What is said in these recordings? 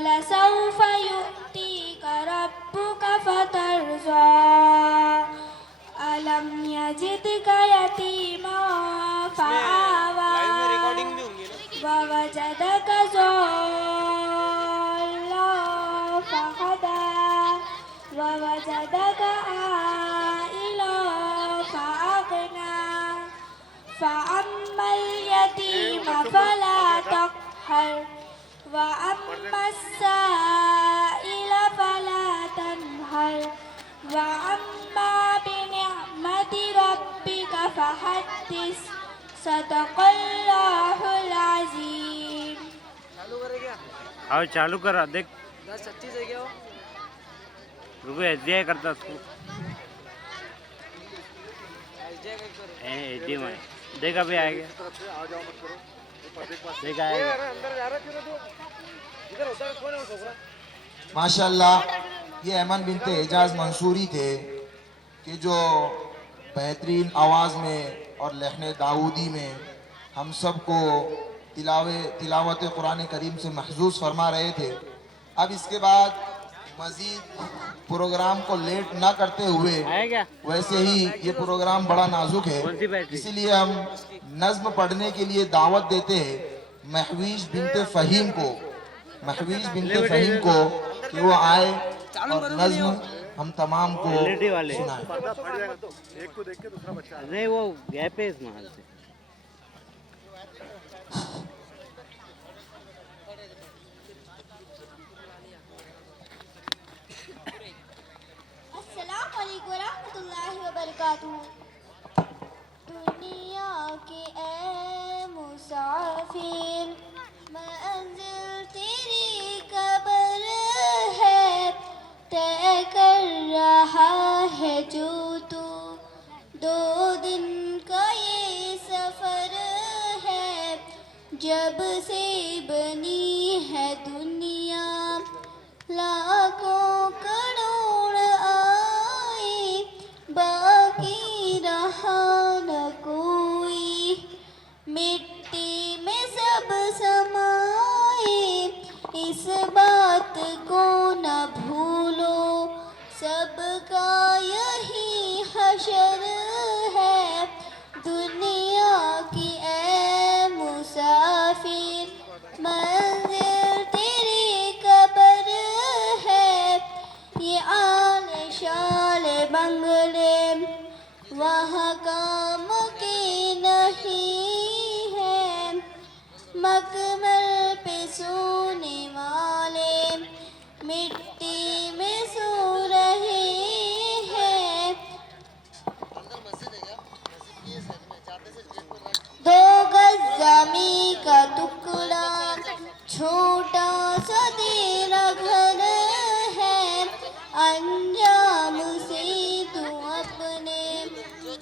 وَلَسَوْفَ يُؤْتِيكَ رَبُّكَ فَتَرْضَىٰ أَلَمْ يَجِدْكَ يَتِيمًا فَآوَىٰ وَوَجَدَكَ ضَالًّا فَهَدَىٰ وَوَجَدَكَ عَائِلًا فَأَغْنَىٰ فَأَمَّا الْيَتِيمَ فَلَا تَقْهَرْ وَأَمَّا السَّائِلَ فَلَا تَنْهَرْ وَأَمَّا بِنِعْمَةِ رَبِّكَ فَحَدِّثْ صدق اللہ العظیم. آؤ چالو کرا دیکھ 10-26 ہے کیا رکو ایس ڈی آئی کرتا اس کو ایس ڈی میں دیکھ ابھی آئے گا دیکھ آئے گا ماشاءاللہ. یہ ایمن بنت اعجاز منصوری تھے کہ جو بہترین آواز میں اور لحن داؤدی میں ہم سب کو تلاوت قرآن کریم سے محظوظ فرما رہے تھے. اب اس کے بعد مزید پروگرام کو لیٹ نہ کرتے ہوئے، ویسے ہی یہ پروگرام بڑا نازک ہے، اسی لیے ہم نظم پڑھنے کے لیے دعوت دیتے ہیں محویش بنت فہیم کو کہ وہ آئے اور نظم ہم تمام کو سنائیں. نہیں وہ گیپ ہے اس محل سے. السلام علیکم ورحمۃ اللہ وبرکاتہ. دنیا کے اے مسافر منزل تیری قبر ہے، طے کر رہا ہے جو تو 2 دن کا یہ سفر ہے. جب سے بنی ہے دنیا لاکھوں کروڑ آئے، باقی رہا نہ کوئی، مٹی میں سب سمائے. اس بات کو نہ بھولو سب کا یہی حشر ہے. دنیا کی اے مسافر منزل تیری قبر ہے. یہ آل شال بنگلے وہاں کام کی نہیں ہے، مکمل پہ سونے والے مٹی میں سو رہے ہیں. 2 گز زمین کا ٹکڑا چھوٹا سا تیرا گھر ہے، انجام سے تو اپنے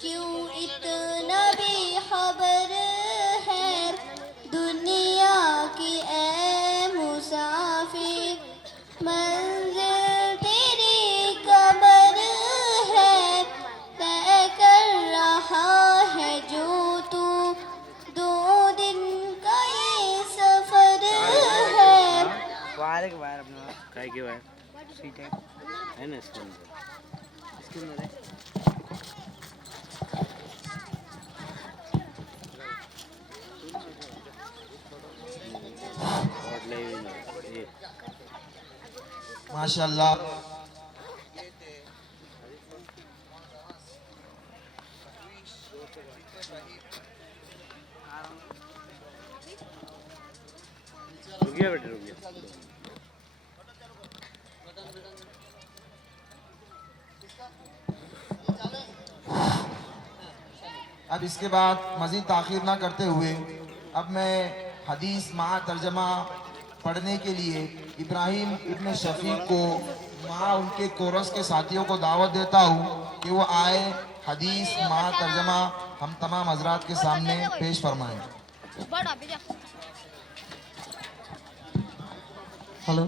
کیوں اتنا بے خبر ہے. دنیا کی اے مسافر منزل تیری قبر ہے، طے کر رہا ہے جو تو 2 دن کا یہ سفر ہے. باہر کے باہر اپنا کھائے کے باہر سیٹ ہے نا اس کے اندر ہے. ماشاءاللہ. رکیے بیٹے رکیے. اب اس کے بعد مزید تاخیر نہ کرتے ہوئے اب میں حدیث مع ترجمہ پڑھنے کے لیے ابراہیم ابن شفیق کو مع ان کے کورس کے ساتھیوں کو دعوت دیتا ہوں کہ وہ آئے حدیث مع ترجمہ ہم تمام حضرات کے سامنے پیش فرمائیں. ہلو.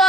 2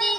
3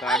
4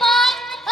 5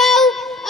9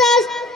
10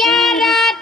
11,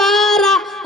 12,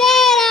13,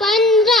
15,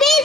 20,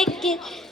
21,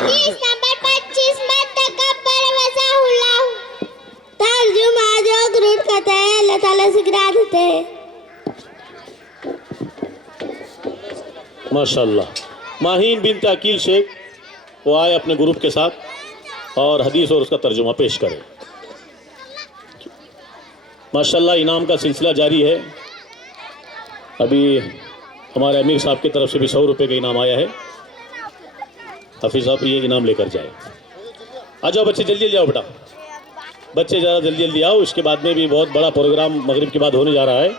حدیث نمبر 25 من تکبر وضاح اللہ. ترجمہ جو غرور کرتے ہیں اللہ تعالیٰ سے گرا دیتے ہیں. ماشاءاللہ. ماہین بنت عقیل شیخ وہ آئے اپنے گروپ کے ساتھ اور حدیث اور اس کا ترجمہ پیش کرے. ماشاءاللہ انعام کا سلسلہ جاری ہے. ابھی ہمارے امیر صاحب کی طرف سے بھی 100 روپے کا انعام آیا ہے. حفیظ صاحب یہ انعام لے کر جائے. آ جاؤ بچے جلدی جلدی آؤ بیٹا. بچے ذرا جلدی جلدی آؤ. اس کے بعد میں بھی بہت بڑا پروگرام مغرب کے بعد ہونے جا رہا ہے.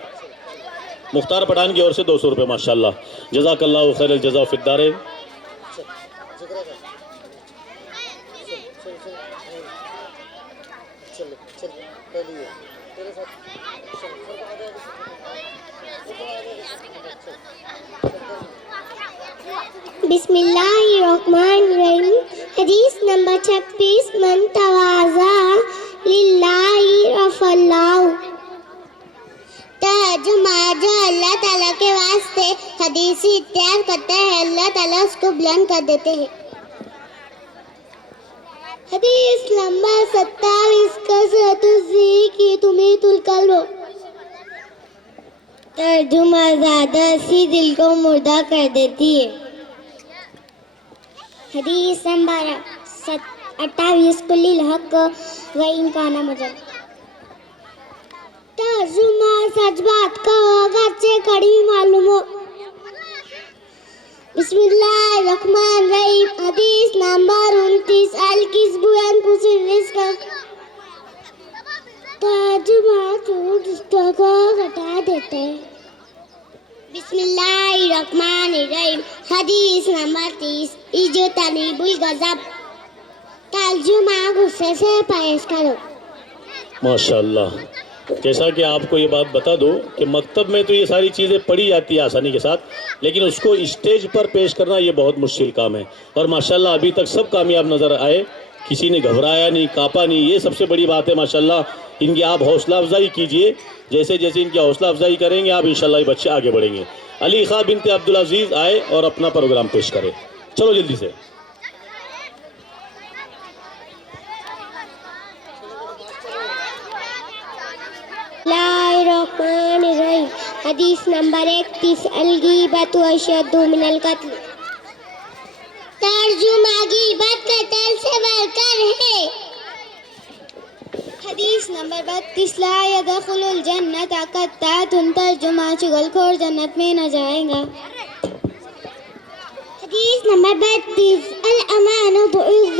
مختار پٹھان کی اور سے 200 روپے ماشاءاللہ. جزاک اللہ خیر الجزا فی الدارین. بسم اللہ الرحمن الرحیم. حدیث نمبر 26 من تواضع للہ رفع اللہ. ترجمہ جو اللہ تعالیٰ کے واسطے حدیث اختیار کرتا ہے اللہ تعالیٰ اس کو بلند کر دیتے ہیں. حدیث نمبر 27 کثرت الذکر کی تمیت القلب. ترجمہ زیادہ سی دل کو مردہ کر دیتی ہے. حدیث نمبر 28 کل الحق و ان کان مجد. ترجمہ سچ بات کا اگر سے کڑی معلوم ہو. بسم اللہ الرحمن الرحیم. حدیث نمبر 29 الکذب ینقص الرزق. ترجمہ جھوٹ رزق کو گھٹا دیتے ہیں. بسم اللہ الرحمن الرحیم. حدیث نمبر 30 اجتنب الغضب. ترجمہ غصے سے پرہیز کرو. ماشاءاللہ. جیسا کہ آپ کو یہ بات بتا دو کہ مکتب میں تو یہ ساری چیزیں پڑھی جاتی ہیں آسانی کے ساتھ, لیکن اس کو اسٹیج پر پیش کرنا یہ بہت مشکل کام ہے. اور ماشاءاللہ ابھی تک سب کامیاب نظر آئے. کسی نے گھبرایا نہیں, کانپا نہیں. یہ سب سے بڑی بات ہے ماشاءاللہ. ان کی آپ حوصلہ افزائی کیجئے. جیسے جیسے ان کی حوصلہ افزائی کریں گے آپ انشاءاللہ یہ بچے آگے بڑھیں گے. علی خواہ بنت عبدالعزیز آئے اور اپنا پروگرام پیش کرے. چلو جلدی سے. الرحمن الرحیم. حدیث نمبر 31 الغیبۃ اشد من القتل. ترجمہ غیبت قتل سے بڑھ کر ہے. حدیث نمبر 32 لا يدخل الجنت قطاۃ. ترجمہ چغل خور جنت میں نہ جائیں گا. حدیث نمبر 32 الامانۃ عز.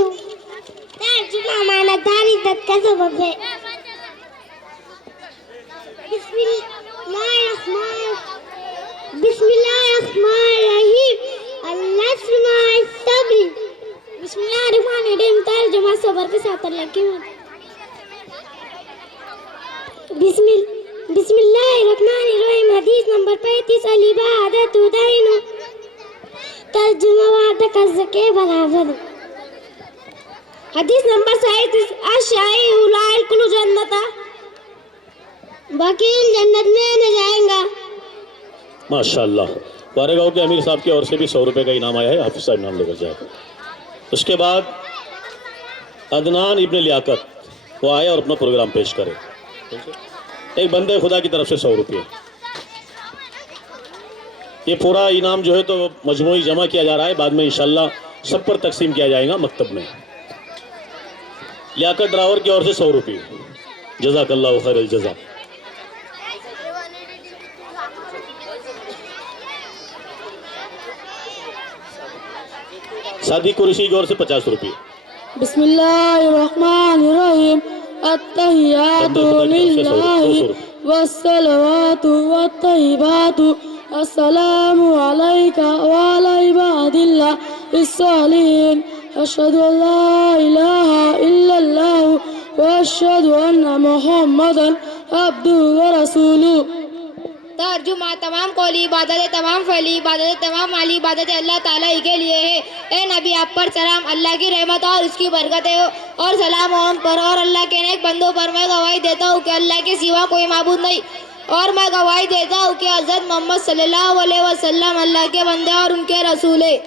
ترجمہ امانت داری عزت کا سبب ہے. بسم اللہ الرحمن الرحیم. النصر مع الصبر. بسم اللہ الرحمن الرحیم. ترجمہ صبر کے ساتھ اللہ کی مدد. بسم اللہ الرحمن الرحیم. حدیث نمبر 35 العبادۃ دین. ترجمہ وعدہ قرض کے برابر. حدیث نمبر 37 الشاعر لا يدخل جنت. وکیل جنت میں نہ جائیں گا. ماشاءاللہ. وارے کے امیر صاحب کی اور سے بھی 100 روپے کا انعام آیا ہے. حافظ صاحب انعام لے کر جائے. اس کے بعد عدنان ابن لیاقت وہ آئے اور اپنا پروگرام پیش کرے. ایک بندے خدا کی طرف سے 100 روپے. یہ پورا انعام جو ہے تو مجموعی جمع کیا جا رہا ہے. بعد میں انشاءاللہ سب پر تقسیم کیا جائے گا مکتب میں. لیاقت ڈراور کی اور سے 100 روپے. جزاک اللہ خیر الجزا. صادق قریشی کی اور سے 50 روپے. بسم اللہ الرحمن الرحیم. التحیات للہ والصلوات والطیبات. السلام علیک وعلی عباد اللہ الصالحین. اشہد ان لا الہ الا اللہ واشہد ان محمدا عبدہ ورسولہ. ترجمہ تمام قولی عبادت, تمام فعلی عبادت, تمام مالی عبادت اللہ تعالیٰ ہی کے لیے ہے. اے نبی آپ پر سلام. اللہ کی رحمت اور اس کی برکت ہے اور سلام ان پر اور اللہ کے نیک بندوں پر. میں گواہی دیتا ہوں کہ اللہ کے سوا کوئی معبود نہیں اور میں گواہی دیتا ہوں کہ حضرت محمد صلی اللہ علیہ وسلم اللہ کے بندے اور ان کے رسول ہے.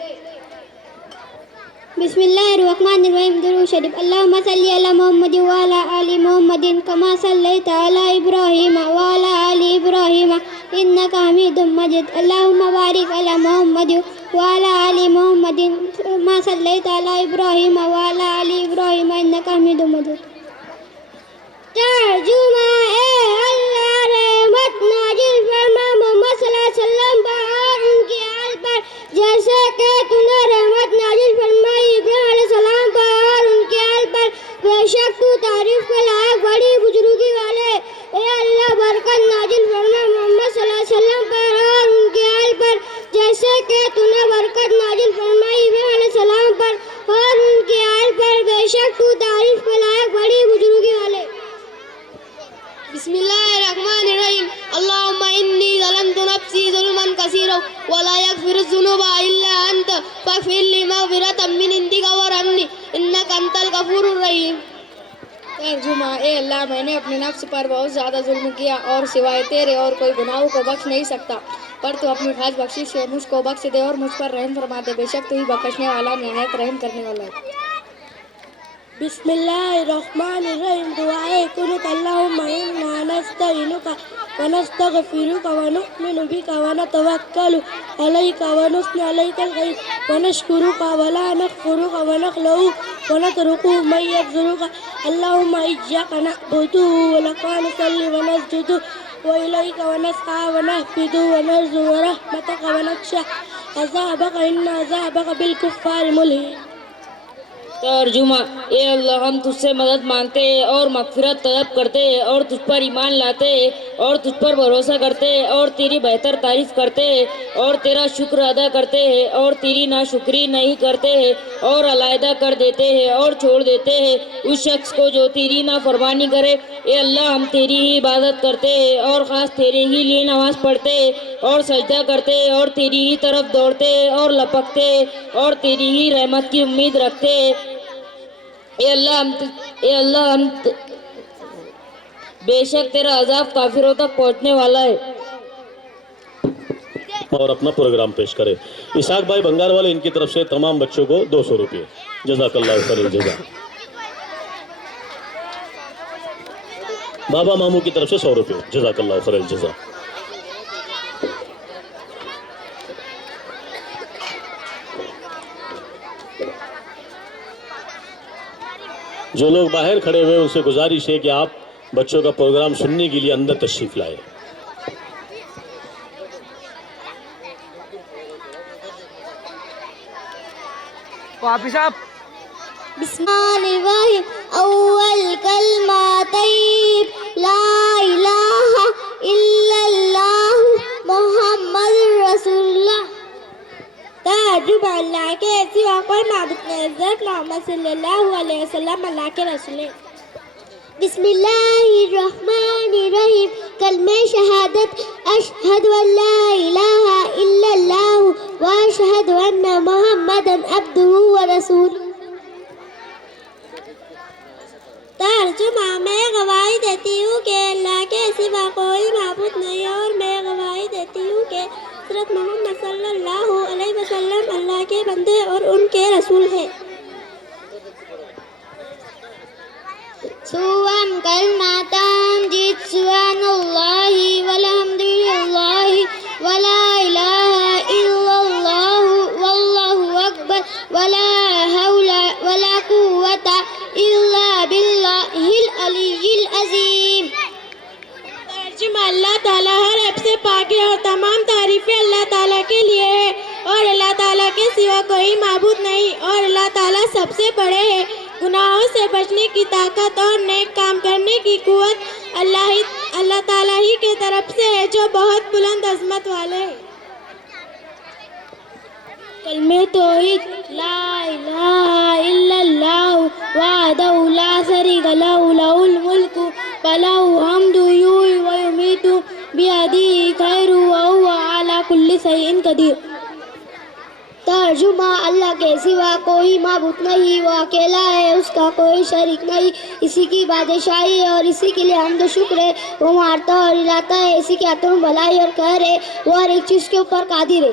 بسم اللہ الرحمن الرحیم. درود شریف. اللہم صلی علی محمد وعلی آل محمد کما صلیت علی ابراہیم وعلی آل ابراہیم انک حمید مجید. اللہم بارک علی محمد وعلی آل محمد کما صلیت علی ابراہیم وعلی آل ابراہیم انک حمید مجید. ترجمہ: اے اللہ رحمت نازل فرما محمد صلی اللہ علیہ وسلم پر اور ان کی آل پر، جیسے کہ تو نے رحمت نازل فرمائی ابراہیم علیہ السلام پر اور ان کی آل پر. بے شک تو تعریف کے لائق بڑی بزرگی والے. اے اللہ برکت نازل فرما محمد صلی اللہ علیہ وسلم پر اور ان کی آل پر، جیسے کہ تو نے برکت نازل فرمائی ابراہیم علیہ السلام پر اور ان کی آل پر. بے شک تو تعریف کے لائق بڑی بزرگی والے. بسم اللہ الرحمن الرحیم. اللہم انی ظلمت نفسی ظلما کثیرا ولا یغفر الذنوب الا انت فاغفر لی مغفرۃ من عندک وارحمنی انک انت الغفور الرحیم. ترجمہ: اے اللہ میں نے اپنے نفس پر بہت زیادہ ظلم کیا اور سوائے تیرے اور کوئی گناہوں کو بخش نہیں سکتا، پر تو اپنی خاص بخشش سے مجھ کو بخش دے اور مجھ پر رحم فرما دے. بے شک تو ہی بخشنے والا نہایت رحم کرنے والا ہے. بسم اللہ الرحمن الرحیم. دعائے قنوت. اللہم انا نستعینک ونستغفرک ونؤمن بک ونتوکل علیک ونثنی علیک الخیر ونشکرک ولا نکفرک ونخلع ونترک من یکفرک. اللہم ایاک نعبد ولک نصلی ونسجد وإلیک ونسعی ونهبط ونرجو رحمتک ونخشى عذابک ان عذابک بالکفار ملحق. ترجمہ: اے اللہ ہم تجھ سے مدد مانگتے اور مغفرت طلب کرتے اور تجھ پر ایمان لاتے اور تجھ پر بھروسہ کرتے اور تیری بہتر تعریف کرتے اور تیرا شکر ادا کرتے ہیں اور تیری ناشکری نہیں کرتے ہیں اور علیحدہ کر دیتے ہیں اور چھوڑ دیتے ہیں اس شخص کو جو تیری نافرمانی کرے. اے اللہ ہم تیری ہی عبادت کرتے ہیں اور خاص تیرے ہی لیے نماز پڑھتے اور سجدہ کرتے اور تیری ہی طرف دوڑتے اور لپکتے اور تیری ہی رحمت کی امید رکھتے. اے اللہ ہم بے شک تیرا عذاب کافروں تک پہنچنے والا ہے. اور اپنا پروگرام پیش کرے. اسحاق بھائی بنگار والے، ان کی طرف سے تمام بچوں کو 200 روپے. جزاک اللہ خیر الجزا. بابا ماموں کی طرف سے 100 روپے. جزاک اللہ خیر الجزا. جو لوگ باہر کھڑے ہوئے ان سے گزارش ہے کہ آپ بچوں کا پروگرام سننے کے لیے اندر تشریف لائے. بسم اللہ الرحمن اول کلمہ طیب لا الہ الا اللہ محمد رسول اللہ. ترجمہ: اللہ کے سوا کوئی معبود نہیں، حضرت محمد صلی اللہ علیہ وسلم اللہ کے رسول ہیں. بسم اللہ الرحمن الرحیم. کلمہ شہادت: اشہد ان لا الہ الا اللہ و اشہد ان محمدا عبدہ و رسولہ. ترجمہ: میں گواہی دیتی ہوں کہ اللہ کے سوا کوئی معبود نہیں اور میں گواہی دیتی ہوں کہ حضرت محمد صلی اللہ علیہ وسلم اللہ کے بندے اور ان کے رسول ہیں. سوام کلماتان جیت سبحان اللہ والحمد للہ ولا الہ الا اللہ واللہ اکبر ولا حول ولا قوت الا باللہ العلی العظیم. ترجمہ: اللہ تعالیٰ ہر عیب سے پاک ہے اور تمام تعریفیں اللہ تعالیٰ کے لیے ہے اور اللہ تعالیٰ کے سوا کوئی معبود نہیں اور اللہ تعالیٰ سب سے بڑے ہے. گناہوں سے بچنے کی طاقت اور نیک کام کرنے کی قوت اللہ تعالیٰ ہی کے طرف سے ہے جو بہت بلند عظمت والے ہیں. کلمہ توحید: لا الہ الا اللہ وحدہ لا شریک لہ لہ الملک ولہ الحمد یحیی و یمیت بیدہ الخیر وہو علی کل شیء قدیر. ترجمہ: اللہ کے سوا کوئی معبود نہیں، وہ اکیلا ہے، اس کا کوئی شریک نہیں، اسی کی بادشاہی ہے اور اسی کے لیے حمد و شکر ہے. وہ مارتا اور ہلاتا ہے، اسی کے ہاتھوں میں بھلائی اور خیر ہے، وہ ہر ایک چیز کے اوپر قادر ہے.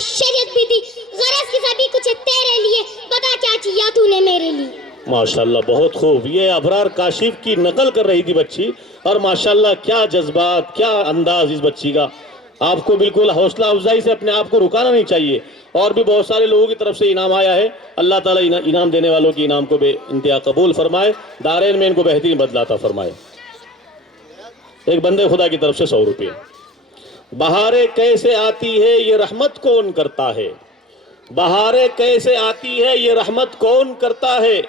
شریعت بھی دی، غرض کی سبھی کچھ ہے تیرے لیے، بتا کیا چاہیا تو نے میرے لیے. ماشاءاللہ بہت خوب. یہ ابرار کاشف کی نقل کر رہی تھی بچی، اور ماشاءاللہ کیا جذبات، کیا انداز اس بچی کا. آپ کو بالکل حوصلہ افزائی سے اپنے آپ کو رکانا نہیں چاہیے. اور بھی بہت سارے لوگوں کی طرف سے انعام آیا ہے. اللہ تعالیٰ انعام دینے والوں کی انعام کو بے انتہا قبول فرمائے، دارین میں ان کو بہترین بدلہ عطا فرمائے. ایک بندے خدا کی طرف سے 100 روپے. بہاریں کیسے آتی ہے یہ رحمت کون کرتا ہے، بہاریں کیسے آتی ہے یہ رحمت کون کرتا ہے،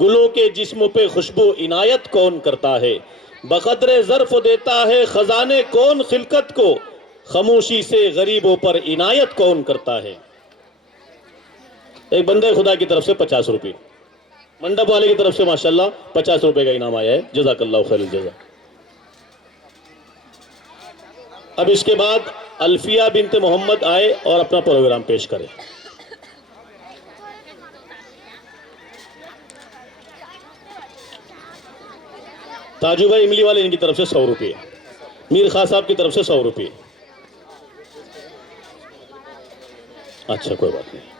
گلوں کے جسم پہ خوشبو عنایت کون کرتا ہے، بقدر ظرف دیتا ہے خزانے کون خلقت کو، خاموشی سے غریبوں پر عنایت کون کرتا ہے. ایک بندے خدا کی طرف سے 50 روپے. منڈپ والے کی طرف سے ماشاءاللہ 50 روپے کا انعام آیا ہے. جزاک اللہ خیر الجزا. اب اس کے بعد الفیہ بنت محمد آئے اور اپنا پروگرام پیش کرے. تاجو بھائی املی والے ان کی طرف سے 100 روپے. میر خان صاحب کی طرف سے 100 روپے. اچھا کوئی بات نہیں.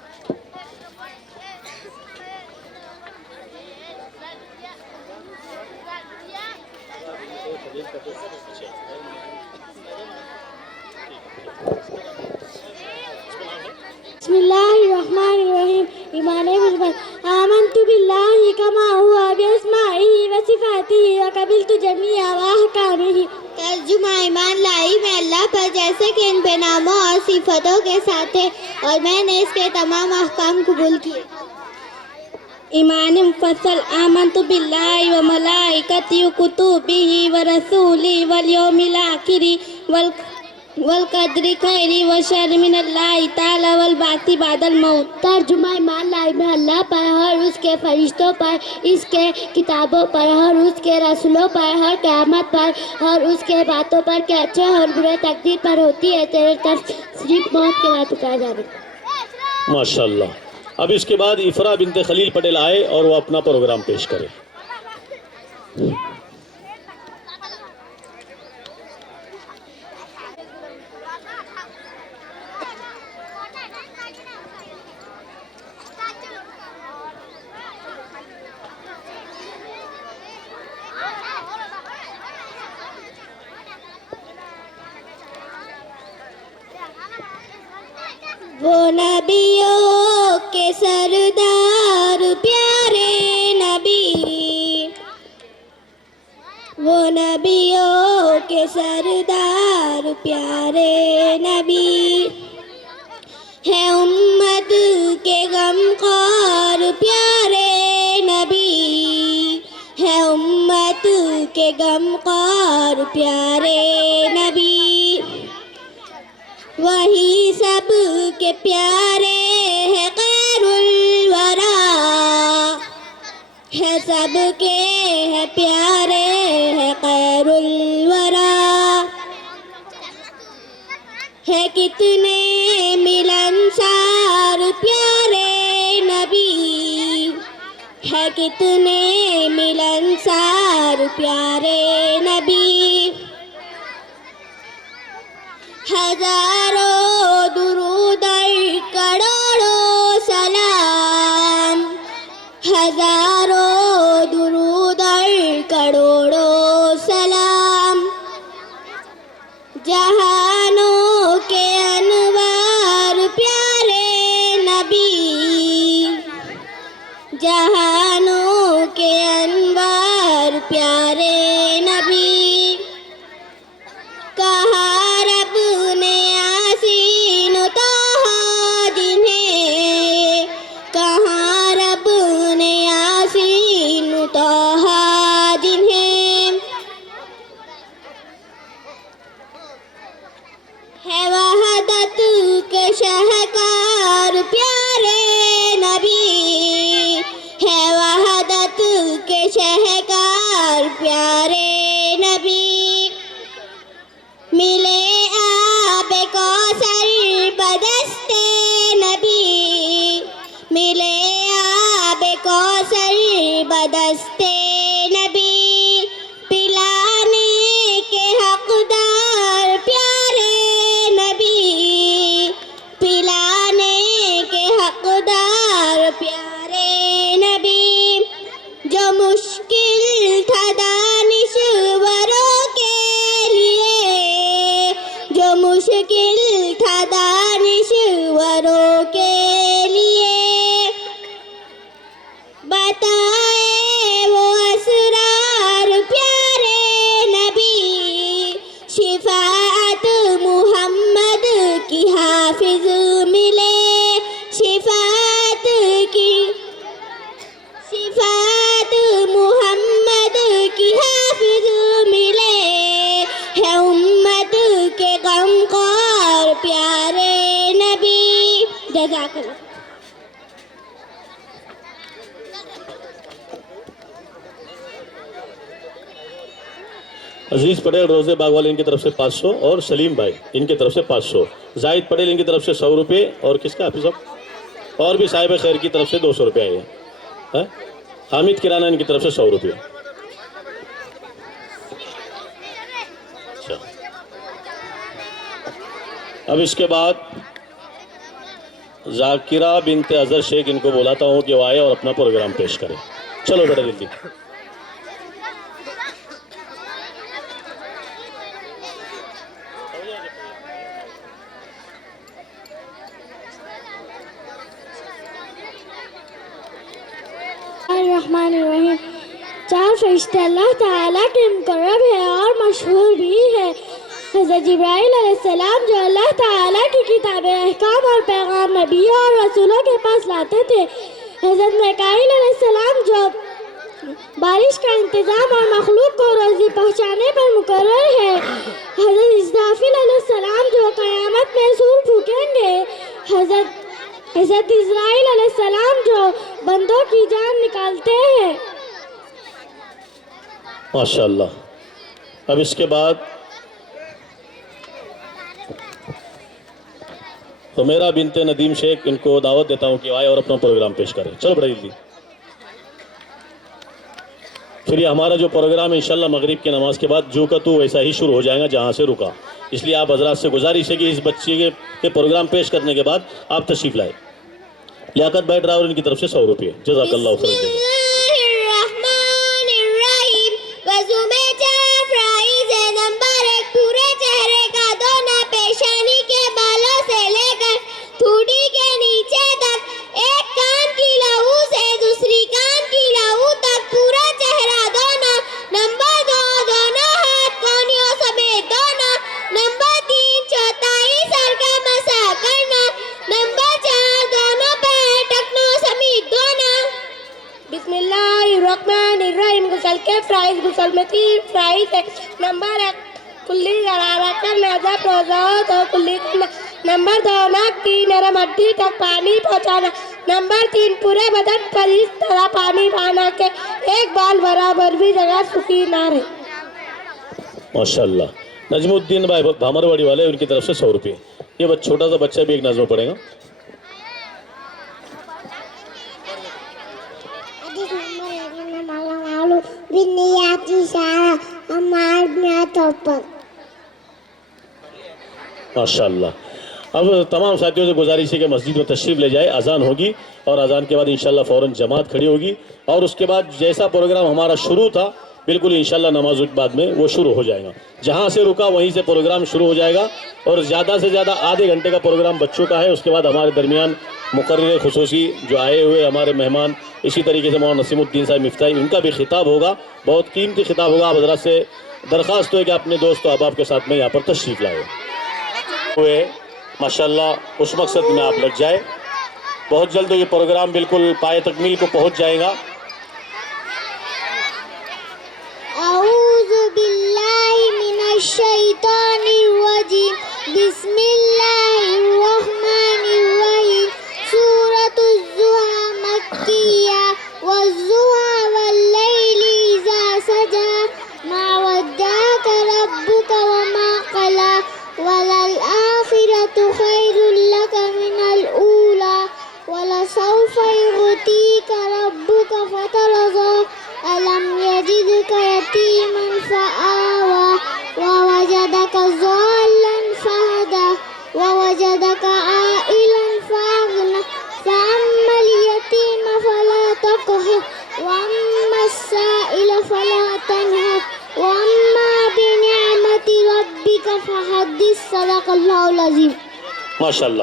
بسم اللہ الرحمن الرحیم. ایمان بالله آمنت بالله كما هو بأسمائه وصفاته وقبلت جميع أحكامه. ترجمہ ایمان لائی میں اللہ پر جیسے کہ ان کے ناموں اور صفتوں کے ساتھ ہے، اور میں نے اس کے تمام احکام قبول کیے. ایمان مفصل آمنت باللہ وملائکتہ وکتبہ ورسولہ والیوم الآخر والقدر خیر و شر من اللہ تعالی والبعث بعد الموت. ترجمہ ایمان لائی میں اللہ پر اور اس کے فرشتوں پر، اس کے کتابوں پر اور اس کے رسولوں پر اور قیامت پر اور اس کے باتوں پر کہ اچھے اور برے تقدیر پر ہوتی ہے. تیرے طرف صرف موت کے بعد اتارا جانے. ماشاءاللہ. اب اس کے بعد افرا بنت خلیل پٹیل آئے اور وہ اپنا پروگرام پیش کرے. وہ نبیوں کے سردار پیارے نبی، وہ نبیوں کے سردار پیارے نبی، ہے امت کے غم خوار پیارے نبی، ہے امت کے غم خوار پیارے نبی. وہی سب کے پیارے ہے خیر الورا، ہے سب کے ہے پیارے ہے خیر الورا. ہے کتنے ملنسار پیارے نبی، ہے کتنے ملنسار پیارے نبی. ہزاروں درود اور کروڑوں سلام، ہزاروں درود اور کروڑوں سلام. جہانوں کے انوار پیارے نبی، جہانوں کے انوار پیارے نبی. کہا رب نے یاسین و طٰہٰ جنہیں، کہاں رب نے یاسین و طٰہٰ جنہیں. ہے وحدت کے شاہکار پیارے نبی، ہے وحدت کے شاہکار پیارے نبی. ملے آب کوثر بدستِ نبی، ملے آب کوثر بدستِ نبی. پلانے کے حقدار پیارے نبی، پلا بندوں کے لیے بتائے وہ اسرار پیارے نبی شفاعت محمد کی حافظ ملے شفاعت محمد کی حافظ ملے ہے امت کے غم خور پیارے نبی جزاک اللہ عزیز پٹیل روزے باغ والے ان کی طرف سے 500 اور سلیم بھائی ان کی طرف سے 500 زاہد پٹیل ان کی طرف سے 100 روپے اور کس کا حافظ صاحب اور بھی صاحب خیر کی طرف سے 200 روپے آئے ہیں حامد کرانہ ان کی طرف سے 100 روپے اچھا اب اس کے بعد ذاکرہ بنت اظہر شیخ ان کو بلاتا ہوں کہ وہ آئے اور اپنا پروگرام پیش کریں چلو بیٹا جلدی الرحمن الرحیم 4 فرشتے اللہ تعالیٰ کے مقرب ہے اور مشہور بھی ہے حضرت جبرائیل علیہ السلام جو اللہ تعالیٰ کی کتاب احکام اور پیغام نبیوں اور رسولوں کے پاس لاتے تھے حضرت میکائیل علیہ السلام جو بارش کا انتظام اور مخلوق کو روزی پہنچانے پر مقرر ہے حضرت اسرافیل علیہ السلام جو قیامت میں سور پھونکیں گے حضرت اسرائیل علیہ السلام جو بندوں کی جان نکالتے ہیں ماشاءاللہ اب اس کے بعد حمیرہ بنت ندیم شیخ ان کو دعوت دیتا ہوں کہ آئے اور اپنا پروگرام پیش کریں چلو بڑا جلدی پھر یہ ہمارا جو پروگرام ہے انشاءاللہ مغرب کی نماز کے بعد جو کا تو ویسا ہی شروع ہو جائے گا جہاں سے رکا اس لیے آپ حضرات سے گزارش ہے کہ اس بچے کے پروگرام پیش کرنے کے بعد آپ تشریف لائے لیاقت بھائی ڈرائیور ان کی طرف سے 100 روپے جزاک اللہ خیر بسم اللہ الرحمن الرحیم وضو میں 4 فرائض ہے نمبر 1 پورے چہرے کا دھونا پیشانی کے بالوں سے لے کر ٹھوڑی کے نیچے تک ایک کان کی لہو سے دوسری کان کی لہو تک پورا چہرہ دھونا نمبر 2 دونوں ہاتھ کونیوں سمیت دھونا نمبر 3 چوتھائی سر کا مسح کرنا نمبر 4 دونوں بسم اللہ الرحمن الرحیم غسل کے فرائض غسل میں 3 فرائض ہے نمبر 1 کلی غرارہ کرنا جب روزہ ہو تو کلی کرنا نمبر 2 ناک کی نرم ہڈی تک پانی پہنچانا نمبر 3 پورے بدن پر اس طرح پانی بہانا کہ ایک بال برابر بھی جگہ سوکھی نہ رہے ماشاءاللہ نجم الدین بھائی بھامر واڑی والے ان کی طرف سے 100 روپے یہ چھوٹا سا بچہ بھی ایک نظم پڑھے گا ماشاءاللہ اب تمام ساتھیوں سے گزارش ہے کہ مسجد میں تشریف لے جائے اذان ہوگی اور اذان کے بعد انشاءاللہ فوراً جماعت کھڑی ہوگی اور اس کے بعد جیسا پروگرام ہمارا شروع تھا بالکل انشاءاللہ نماز کے بعد میں وہ شروع ہو جائے گا جہاں سے رکا وہیں سے پروگرام شروع ہو جائے گا اور زیادہ سے زیادہ آدھے گھنٹے کا پروگرام بچوں کا ہے اس کے بعد ہمارے درمیان مقرر خصوصی جو آئے ہوئے ہمارے مہمان اسی طریقے سے مولانا نسیم الدین صاحب مفتاحی ان کا بھی خطاب ہوگا بہت قیمتی خطاب ہوگا آپ حضرات سے درخواست ہے کہ اپنے دوست و احباب کے ساتھ میں یہاں پر تشریف لائے ہوئے ماشاءاللہ اس مقصد میں آپ لگ جائے بہت جلد یہ پروگرام بالکل پائے تکمیل کو پہنچ جائے گا اعوذ باللہ من الشیطان الرجیم بسم اللہ الرحمن الرحیم سورة الضحى مکیہ والضحى واللیل اذا سجى ما ودعك ربك وما قلى وللآخرة خير لك من الأولى ولسوف يعطيك ربك فترضى ألم يجدك يتيما فآوى ووجدك ضالا فهدى ووجدك عائلا فأغنى فأما اليتيم فلا تقهر وأما السائل فلا تنهر وأما بنعمة ربك فحدث صدق اللہ العظیم ماشاءاللہ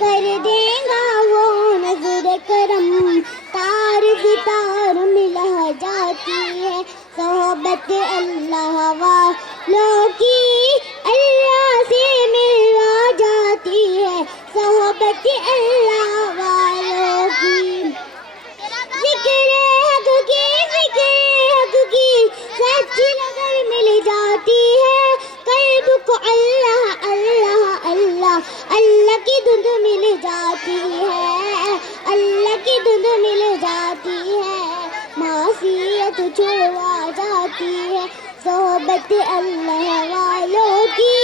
کر دے گا وہ نظر کرم. تار ستار ملا جاتی ہے صحبت اللہ والوں کی, اللہ سے ملا جاتی ہے صحبت اللہ والوں کی. ذکر حق کی سچی نظر مل جاتی ہے قلب کو اللہ اللہ اللہ اللہ کی دھند مل جاتی ہے, اللہ کی دھند مل جاتی ہے. معصیت چھڑوا جاتی ہے صحبت اللہ والوں کی,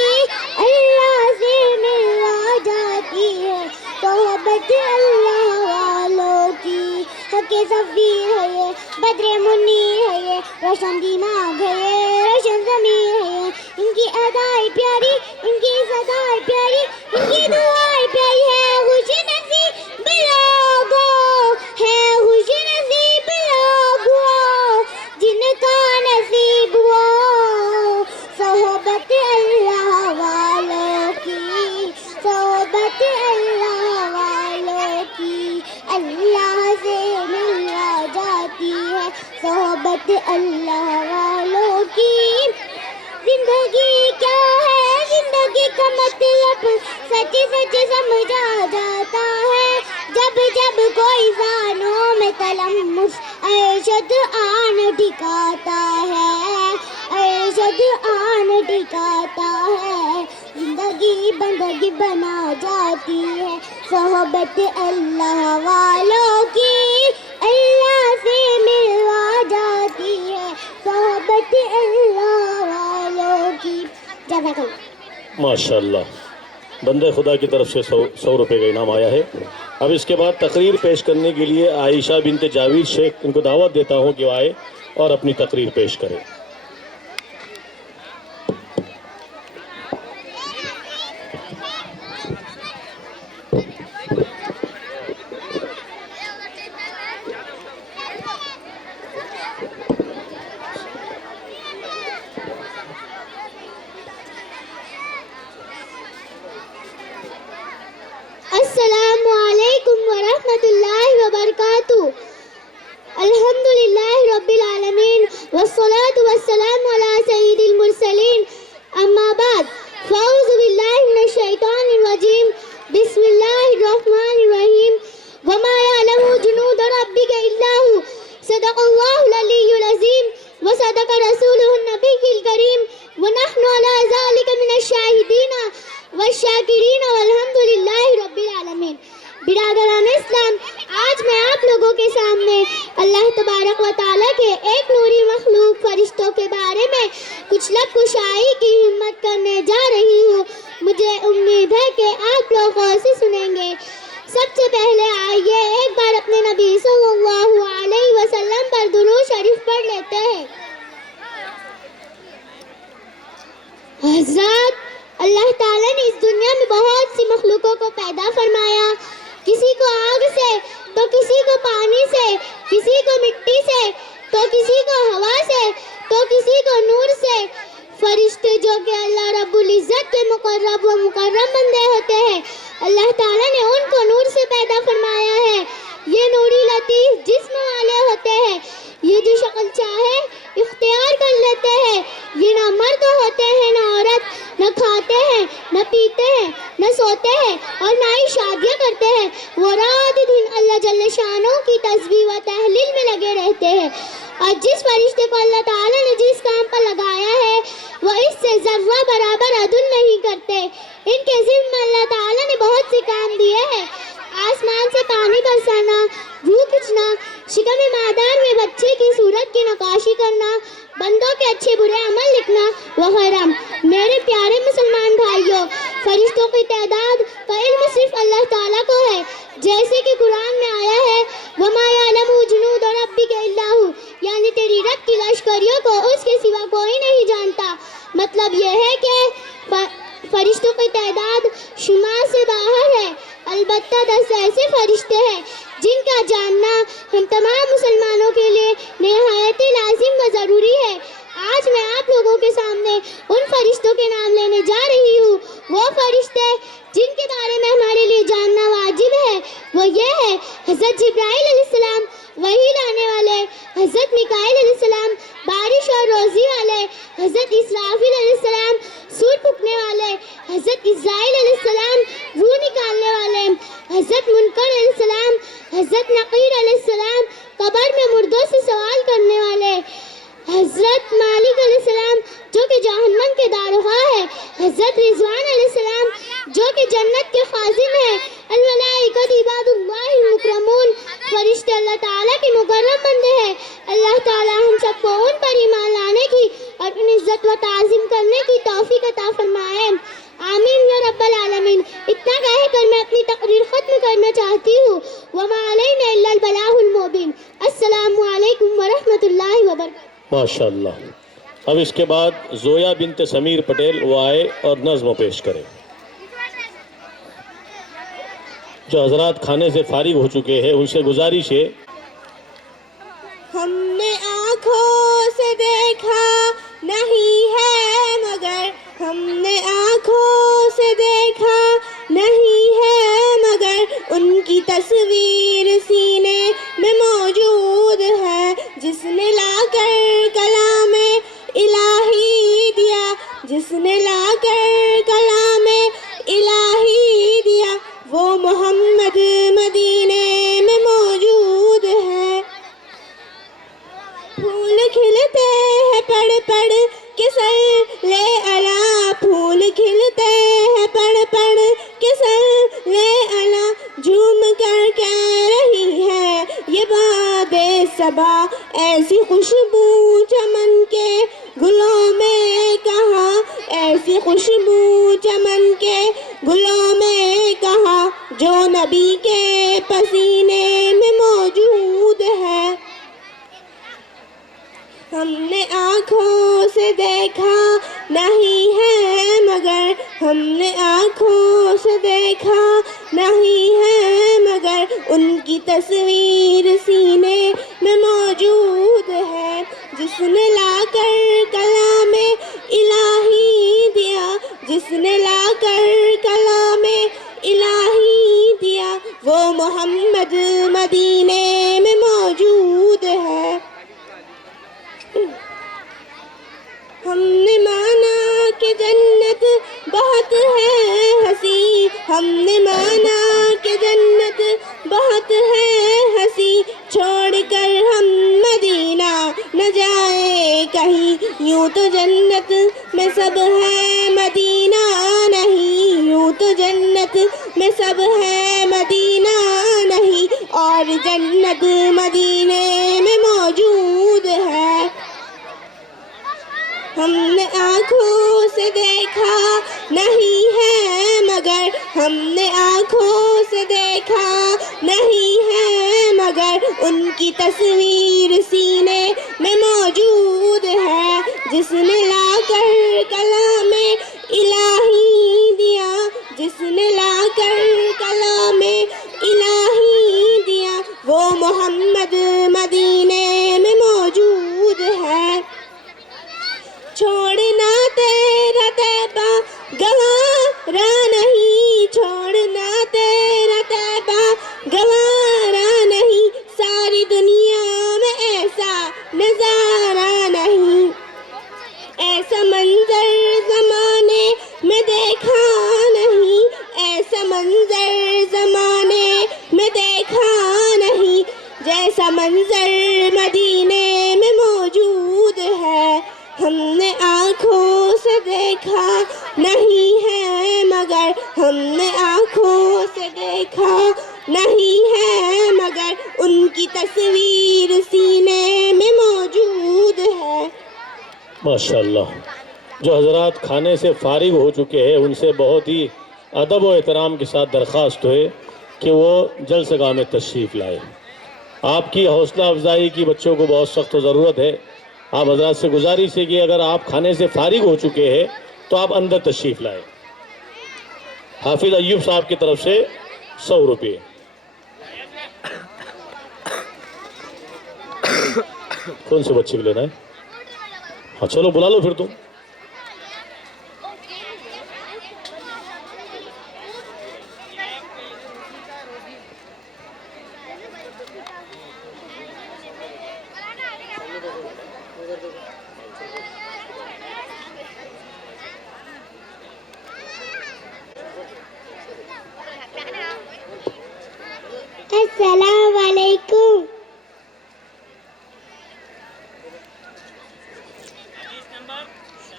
اللہ سے ملوا جاتی ہے صحبت اللہ والوں کی. حق صفیر ہے یہ, بدر منیر ہے یہ, روشن دماغ ہے یہ, روشن ضمیر ہے یہ. ان کی ادائیں پیاری, ان کی صدائیں پیاری, ان کی دعائیں پیاری ہے. خوش نصیب لوگوں ہے, خوش نصیب لوگوں جن کا نصیب ہو صحبت اللہ والوں کی, صحبت اللہ والوں کی. اللہ سے ملا جاتی ہے صحبت اللہ والوں کی. زندگی کیا ہے, زندگی کا مطلب سچ سچ سمجھا جاتا ہے جب جب کوئی زانوں میں تلمس ارشد آن ٹھکاتا ہے, ارشد آن ٹھکاتا ہے. زندگی بندگی بنا جاتی ہے صحبت اللہ والوں کی, اللہ سے ملوا جاتی ہے صحبت اللہ والوں کی. جزاک اللہ. ماشاء اللہ. بندے خدا کی طرف سے 100 روپے کا انعام آیا ہے. اب اس کے بعد تقریر پیش کرنے کے لیے عائشہ بنت جاوید شیخ, ان کو دعوت دیتا ہوں کہ وہ آئے اور اپنی تقریر پیش کرے. السلام علیکم ورحمۃ اللہ وبرکاتہ. الحمد للہ رب العالمین والصلاة والسلام علی سید المرسلین. اما بعد فاعوذ باللہ من الشیطان الرجیم. بسم اللہ الرحمن الرحیم. وما یعلم جنود ربک الا هو. صدق اللہ العلی العظیم وصدق رسولہ النبی الکریم. ونحن علی ذلک من الشاہدین والشاکرین والحمد للہ رب العالمین. برادران اسلام, آج میں آپ لوگوں کے سامنے اللہ تبارک و تعالیٰ کے ایک نوری مخلوق فرشتوں کے بارے میں کچھ لب کشائی کی ہمت کرنے جا رہی ہوں. مجھے امید ہے کہ آپ لوگ غور سے سنیں گے. سب سے پہلے آئیے ایک بار اپنے نبی صلی اللہ علیہ وسلم پر درود شریف پڑھ لیتے ہیں. حضرات, اللہ تعالیٰ نے اس دنیا میں بہت سی مخلوقوں کو پیدا فرمایا. کسی کو آگ سے, تو کسی کو پانی سے, کسی کو مٹی سے, تو کسی کو ہوا سے, تو کسی کو نور سے. فرشتے جو کہ اللہ رب العزت کے مقرب و مکرم بندے ہوتے ہیں, اللہ تعالیٰ نے ان کو نور سے پیدا فرمایا ہے. یہ نوری لطیف جسم والے ہوتے ہیں. یہ جو شکل چاہے اختیار کر لیتے ہیں. یہ نہ مرد ہوتے ہیں نہ عورت, نہ کھاتے ہیں نہ پیتے ہیں نہ سوتے ہیں اور نہ ہی شادیاں کرتے ہیں. وہ رات دن اللہ جل شانوں کی تسبیح و تحلیل میں لگے رہتے ہیں. اور جس فرشتے کو اللہ تعالیٰ نے جس کام پر لگایا ہے وہ اس سے ذرہ برابر عدل نہیں کرتے. ان کے ذمہ اللہ تعالیٰ نے بہت سے کام دیے ہیں. آسمان سے پانی برسانا, روح کھچنا, شکم مادر میں بچے کی صورت کی نقاشی کرنا, بندوں کے اچھے برے عمل لکھنا وغیرہ. میرے پیارے مسلمان بھائیوں, فرشتوں کی تعداد کا علم صرف اللہ تعالیٰ کو ہے. جیسے کہ قرآن میں آیا ہے وَمَا يَعْلَمُ جُنُودَ رَبِّكَ إِلَّا هُوَ, یعنی تیری رب کی لشکریوں کو اس کے سوا کوئی نہیں جانتا. مطلب یہ ہے کہ فرشتوں کی تعداد شمار سے باہر ہے. البتہ 10 ایسے فرشتے ہیں جن کا جاننا ہم تمام مسلمانوں کے لیے نہایت لازم و ضروری ہے. آج میں آپ لوگوں کے سامنے ان فرشتوں کے نام لینے جا رہی ہوں. وہ فرشتے جن کے بارے میں ہمارے لیے جاننا واجب ہے وہ یہ ہے حضرت جبرائیل علیہ السلام وحی لانے والے، حضرت میکائیل علیہ السلام بارش اور روزی والے، حضرت اسرافیل علیہ السلام سور پھونکنے والے، حضرت اسرائیل علیہ السلام روح نکالنے والے، حضرت منکر علیہ السلام، حضرت نقیر علیہ السلام قبر میں مردوں سے سوال کرنے والے، حضرت مالک علیہ السلام جو کہ جہنم کے داروغہ ہے، حضرت رضوان علیہ السلام جو کہ جنت کے خازن ہیں، الملائکۃ عباد اللہ المکرمون فرشتے اللہ تعالیٰ کے مکرم بندے ہیں۔ اللہ تعالیٰ ہم سب کو ان پر ایمان لانے کی اور ان عزت و تعظیم کرنے کی توفیق عطا فرمائے، آمین یا رب العالمین۔ اتنا کہہ کر میں اپنی تقریر ختم کرنا چاہتی ہوں۔ وما علینا الا البلاغ المبین۔ السلام علیکم ورحمۃ اللہ وبرکاتہ۔ ماشاء اللہ۔ اب اس کے بعد زویا بنت سمیر پٹیل وہ آئے اور نظم پیش کرے۔ جو حضرات کھانے سے فارغ ہو چکے ہیں ان سے گزارش ہے، ہم نے آنکھوں سے دیکھا نہیں ہے مگر، ہم نے آنکھوں سے دیکھا نہیں ہے مگر، ان کی تصویر سینے میں موجود ہے، جس نے لا کر کلام الہی دیا، جس نے لا کر کلام الہی دیا، وہ محمد مدینے میں موجود ہے۔ پھول کھلتے ہیں پڑھ پڑھ کے سر لے الا، پھول کھلتے ہیں پڑھ پڑھ کے سر لے الا، جھوم کر کہہ رہی ہے یہ باد صبا، ایسی خوشبو چمن کے گلوں میں کہاں، ایسی خوشبو چمن کے گلوں میں کہاں، جو نبی کے پسینے میں موجود ہے۔ ہم نے آنکھوں سے دیکھا نہیں ہے مگر، ہم نے آنکھوں سے دیکھا نہیں ہے مگر، ان کی تصویر سینے میں موجود ہے، جس نے لا کر کلام الہی دیا، جس نے لا کر کلام الہی دیا، وہ محمد مدینے میں موجود ہے۔ ہم نے مانا کہ جنت بہت ہے ہنسی، ہم نے مانا کہ جنت بہت ہے ہنسی، چھوڑ کر ہم مدینہ نہ جائے کہیں، یوں تو جنت میں سب ہے مدینہ نہیں، یوں تو جنت میں سب ہے مدینہ نہیں، اور جنت مدینے میں موجود ہے۔ ہم نے آنکھوں سے دیکھا نہیں ہے مگر، ہم نے آنکھوں سے دیکھا نہیں ہے مگر، ان کی تصویر سینے میں موجود ہے، جس نے لا کر کلام الہی دیا، جس نے لا کر کلام الہی دیا، وہ محمد مدینے میں موجود ہے۔ چھوڑنا تیرا طیبہ گوارا نہیں، چھوڑنا تیرا طیبہ گوارا نہیں، ساری دنیا میں ایسا نظارہ نہیں، ایسا منظر زمانے میں دیکھا نہیں، ایسا منظر زمانے میں دیکھا نہیں، جیسا منظر مدینے میں موجود ہے۔ ہم نے آنکھوں سے دیکھا نہیں ہے مگر، ہم نے آنکھوں سے دیکھا نہیں ہے مگر، ان کی تصویر سینے میں موجود ہے۔ ماشاءاللہ۔ جو حضرات کھانے سے فارغ ہو چکے ہیں ان سے بہت ہی ادب و احترام کے ساتھ درخواست ہے کہ وہ جلسگاہ میں تشریف لائے۔ آپ کی حوصلہ افزائی کی بچوں کو بہت سخت ضرورت ہے۔ آپ حضرات سے گزارش ہے کہ اگر آپ کھانے سے فارغ ہو چکے ہیں تو آپ اندر تشریف لائیں۔ حافظ ایوب صاحب کی طرف سے 100 روپے۔ کون سے بچے کو لینا ہے؟ ہاں چلو بلا لو پھر تم۔ السلام علیکم.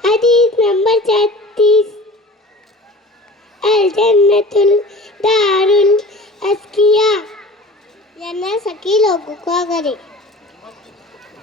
حدیث نمبر 36. الجنت دار الاسقیاء. جنت سکی لوگوں کو کرے.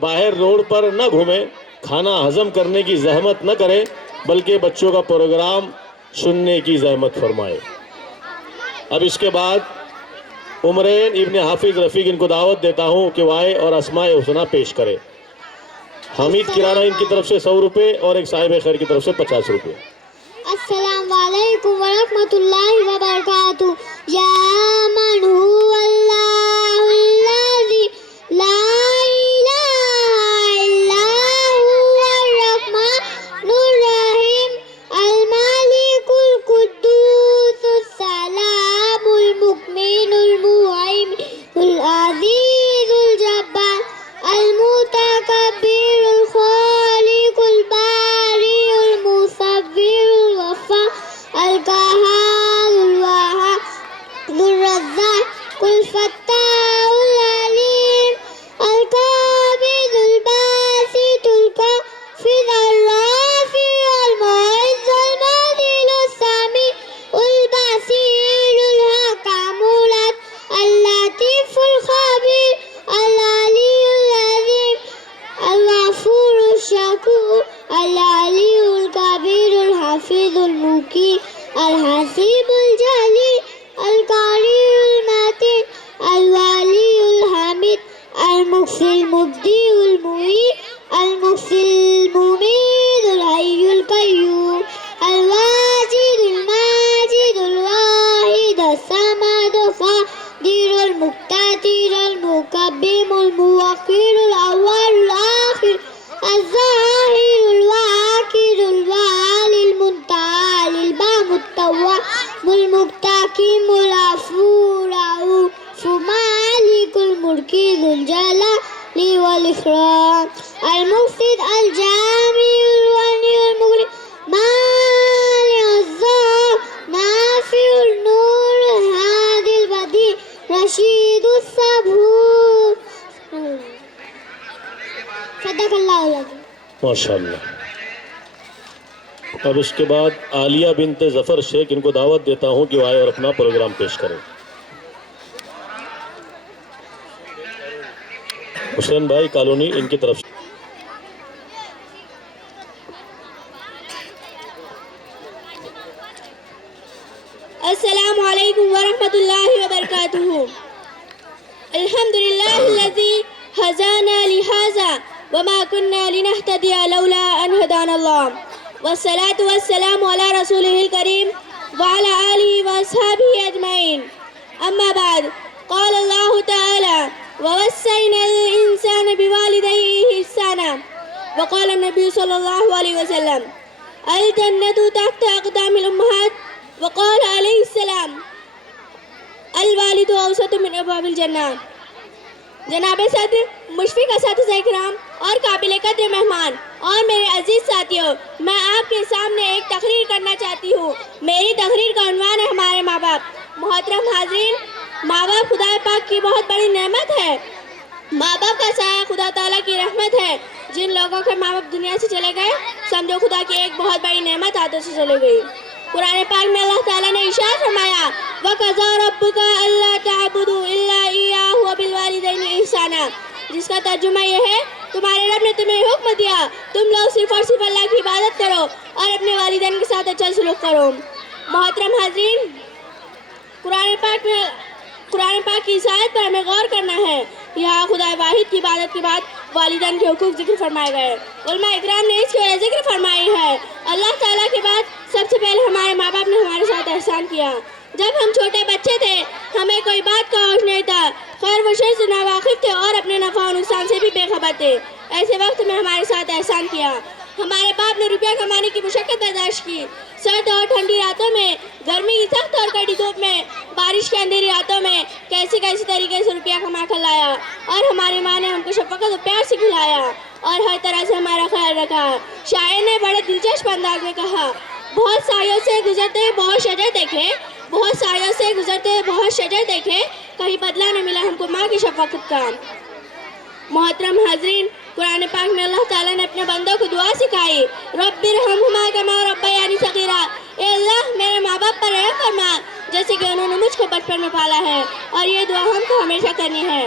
باہر روڈ پر نہ گھومیں، کھانا ہضم کرنے کی زحمت نہ کریں، بلکہ بچوں کا پروگرام سننے کی زحمت فرمائے۔ اب اس کے بعد عمرین ابن حافظ رفیق ان کو دعوت دیتا ہوں کہ وہ آئے اور اسماء حسنہ پیش کرے۔ حمید کرانہ ان کی طرف سے 100 روپے اور ایک صاحب خیر کی طرف سے 50 روپے۔ السلام علیکم ورحمۃ اللہ وبرکاتہ۔ یا من هو اللہ الذی لا الہ الا هو الرحمن الرحیم المالک القدوس السلام المؤمن المہیمن العزیز الجبار المتکبر الخالق الباری المصور الوفا القہار الوہاب الرزاق الفتاح العلیم القابض الباسط الخافض الرافع المعز المذل السمیع البصیر الحکیم اللطیف الخبیر العلی العظیم الغفور الشکور العلی الکبیر الحافظ المقیم الحسیب الجلی القاری المتین الوالی الحمید المحصی المبدی المعید المحصی الممید الحی القیوم الواجد الماجد الواحد الصمد القادر المقتدر المكبر الموقر الأول الآخر الظاهر الواكر الوالي المنتهى البام التواب المبتكم العفو الرؤوف مالك الملك ذو الجلال والإكرام المفسد الجامع الغني المغني مانع الضار نافع النور الهادي البديع رشید الصبور صدق اللہ العظیم۔ ماشاءاللہ۔ اب اس کے بعد عالیہ بنت ظفر شیخ ان کو دعوت دیتا ہوں کہ وہ آئے اور اپنا پروگرام پیش کریں۔ حسین بھائی کالونی ان کی طرف سے۔ السلام علیکم ورحمۃ اللہ وبرکاتہ۔ الحمدللہ الذی ہدانا لہذا وما كنا لنهتدي لولا ان هدانا الله والصلاة والسلام على رسوله الكريم وعلى آله وأصحابه أجمعين أما بعد قال الله تعالى ووصينا الإنسان بوالديه إحسانا وقال النبي صلى الله عليه وسلم الجنة تحت أقدام الأمهات وقال عليه السلام الوالد أوسط من أبواب الجنة۔ جناب صدر، مشفق اساتذہ اکرام اور قابل قدر مہمان اور میرے عزیز ساتھیوں، میں آپ کے سامنے ایک تقریر کرنا چاہتی ہوں۔ میری تقریر کا عنوان ہے ہمارے ماں باپ۔ محترم حاضرین، ماں باپ خدا پاک کی بہت بڑی نعمت ہے۔ ماں باپ کا سایہ خدا تعالیٰ کی رحمت ہے۔ جن لوگوں کے ماں باپ دنیا سے چلے گئے، سمجھو خدا کی ایک بہت بڑی نعمت ہاتھوں سے چلی گئی۔ قرآن پاک میں اللہ تعالیٰ نے ارشاد فرمایا وَقَضَىٰ رَبُّكَ أَلَّا تَعْبُدُوا إِلَّا إِيَّاهُ وَبِالْوَالِدَيْنِ إِحْسَانًا، جس کا ترجمہ یہ ہے تمہارے رب نے تمہیں حکم دیا تم لوگ صرف اور صرف اللہ کی عبادت کرو اور اپنے والدین کے ساتھ اچھا سلوک کرو۔ محترم حاضرین، قرآن پاک کی آیت پر ہمیں غور کرنا ہے۔ یہاں خدا واحد کی عبادت کے بعد والدین کے حقوق ذکر فرمائے گئے۔ علماء اکرام نے اس کی وجہ ذکر فرمائی ہے۔ اللہ تعالیٰ کے بعد سب سے پہلے ہمارے ماں باپ نے ہمارے ساتھ احسان کیا۔ جب ہم چھوٹے بچے تھے ہمیں کوئی بات کا ہوش نہیں تھا، خیر و شر سے ناواقف تھے اور اپنے نفع و نقصان سے بھی بے خبر تھے۔ ایسے وقت میں ہمارے ساتھ احسان کیا۔ ہمارے باپ نے روپیہ کمانے کی مشقت برداشت کی، سرد اور ٹھنڈی راتوں میں، گرمی کی سخت اور کڑی دھوپ میں، بارش کی اندھیری راتوں میں کیسی طریقے سے روپیہ کما کر لایا، اور ہماری ماں نے ہم کو شفقت و پیار سے کھلایا اور ہر طرح سے ہمارا خیال رکھا۔ شاعر نے بڑے دلچسپ انداز میں کہا بہت سایوں سے گزرتے بہت شجر دیکھے، بہت سایوں سے گزرتے بہت شجر دیکھے، کہیں بدلہ نہ ملا ہم کو ماں کی شفقت کا۔ محترم حاضرین، قرآن پاک میں اللہ تعالیٰ نے اپنے بندوں کو دعا سکھائی رب ارحمہما کما ربیانی صغیرا، اے اللہ میرے ماں باپ پر رحم فرما جیسے کہ انہوں نے مجھ کو بچپن میں پالا ہے، اور یہ دعا ہم کو ہمیشہ کرنی ہے۔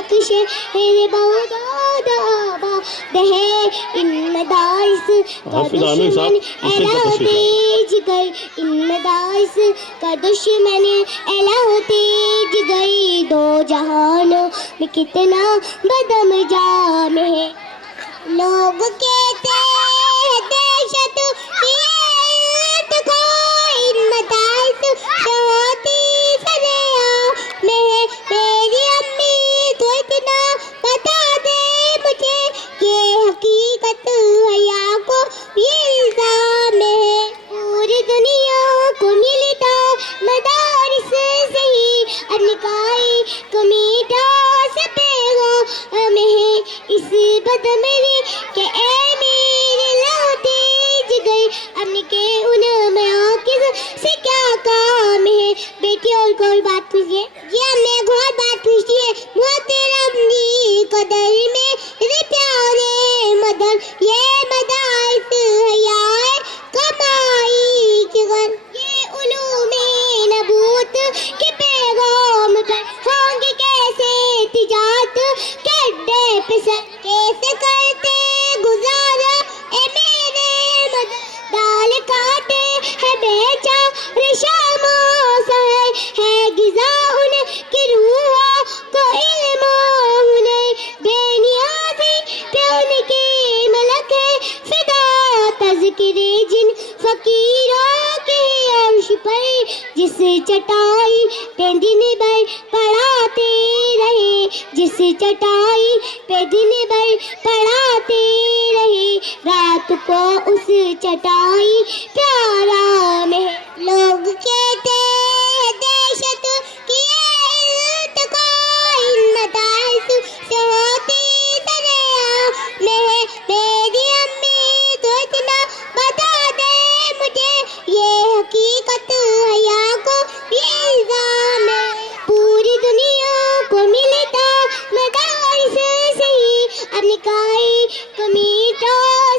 بخش ہے بہدا دہے ان مدارس کا حافظ عامر صاحب، دشمن اسے الا تشریف تیج گئی ان مدارس کا دشمن الا تیج گئی دو جہانوں میں کتنا بدم جام ہے لوگ کہتے ہیں دہشت کی کو ان مدارس سے ہوتی سنیا میں میری امی تو اتنا بتا دے مجھے یہ حقیقت حیا کو یہ الزام ہے پوری دنیا کو ملتا مدارس سے ہی نکائی کمیٹا سے پیغام ہے اس بدمنی کہ اے میرے لا تیج گئی امن کے ان مراکز سے کیا کام ہے بیٹی اور کوئی بات پوچھیے جی ہم نے ایک اور بات پوچھی ہے محترم جی قدر میں پیارے مدر یہ مدارس حیا کمائی کی غر یہ علوم نبوت کے پیغام پر ہوں گے کیسے تجارت کڈے پسر کیسے کرتے گزارا اے میرے مدر دال کاٹے ہے بیچا رشام ہے غذا ان کی روح کو علم نہیں بے نیازی پہ ان کی ملک ہے فدا تذکر جن فقیروں کے عرش پر جس چٹائی پہ دن بھر پڑھاتے رہے جس چٹائی پہ دن بھر پڑھاتے رہے رات کو اس چٹائی پہ آرام ہے لوگ کہتے ہیں دہشت کی ان مدارس سے ہوتی سنیا میں میری امی تو اتنا بتا دے مجھے یہ حقیقت حیا کو یہ الزام ہے پوری دنیا کو ملتا مدارس سے ہی اب نکائی کمیٹا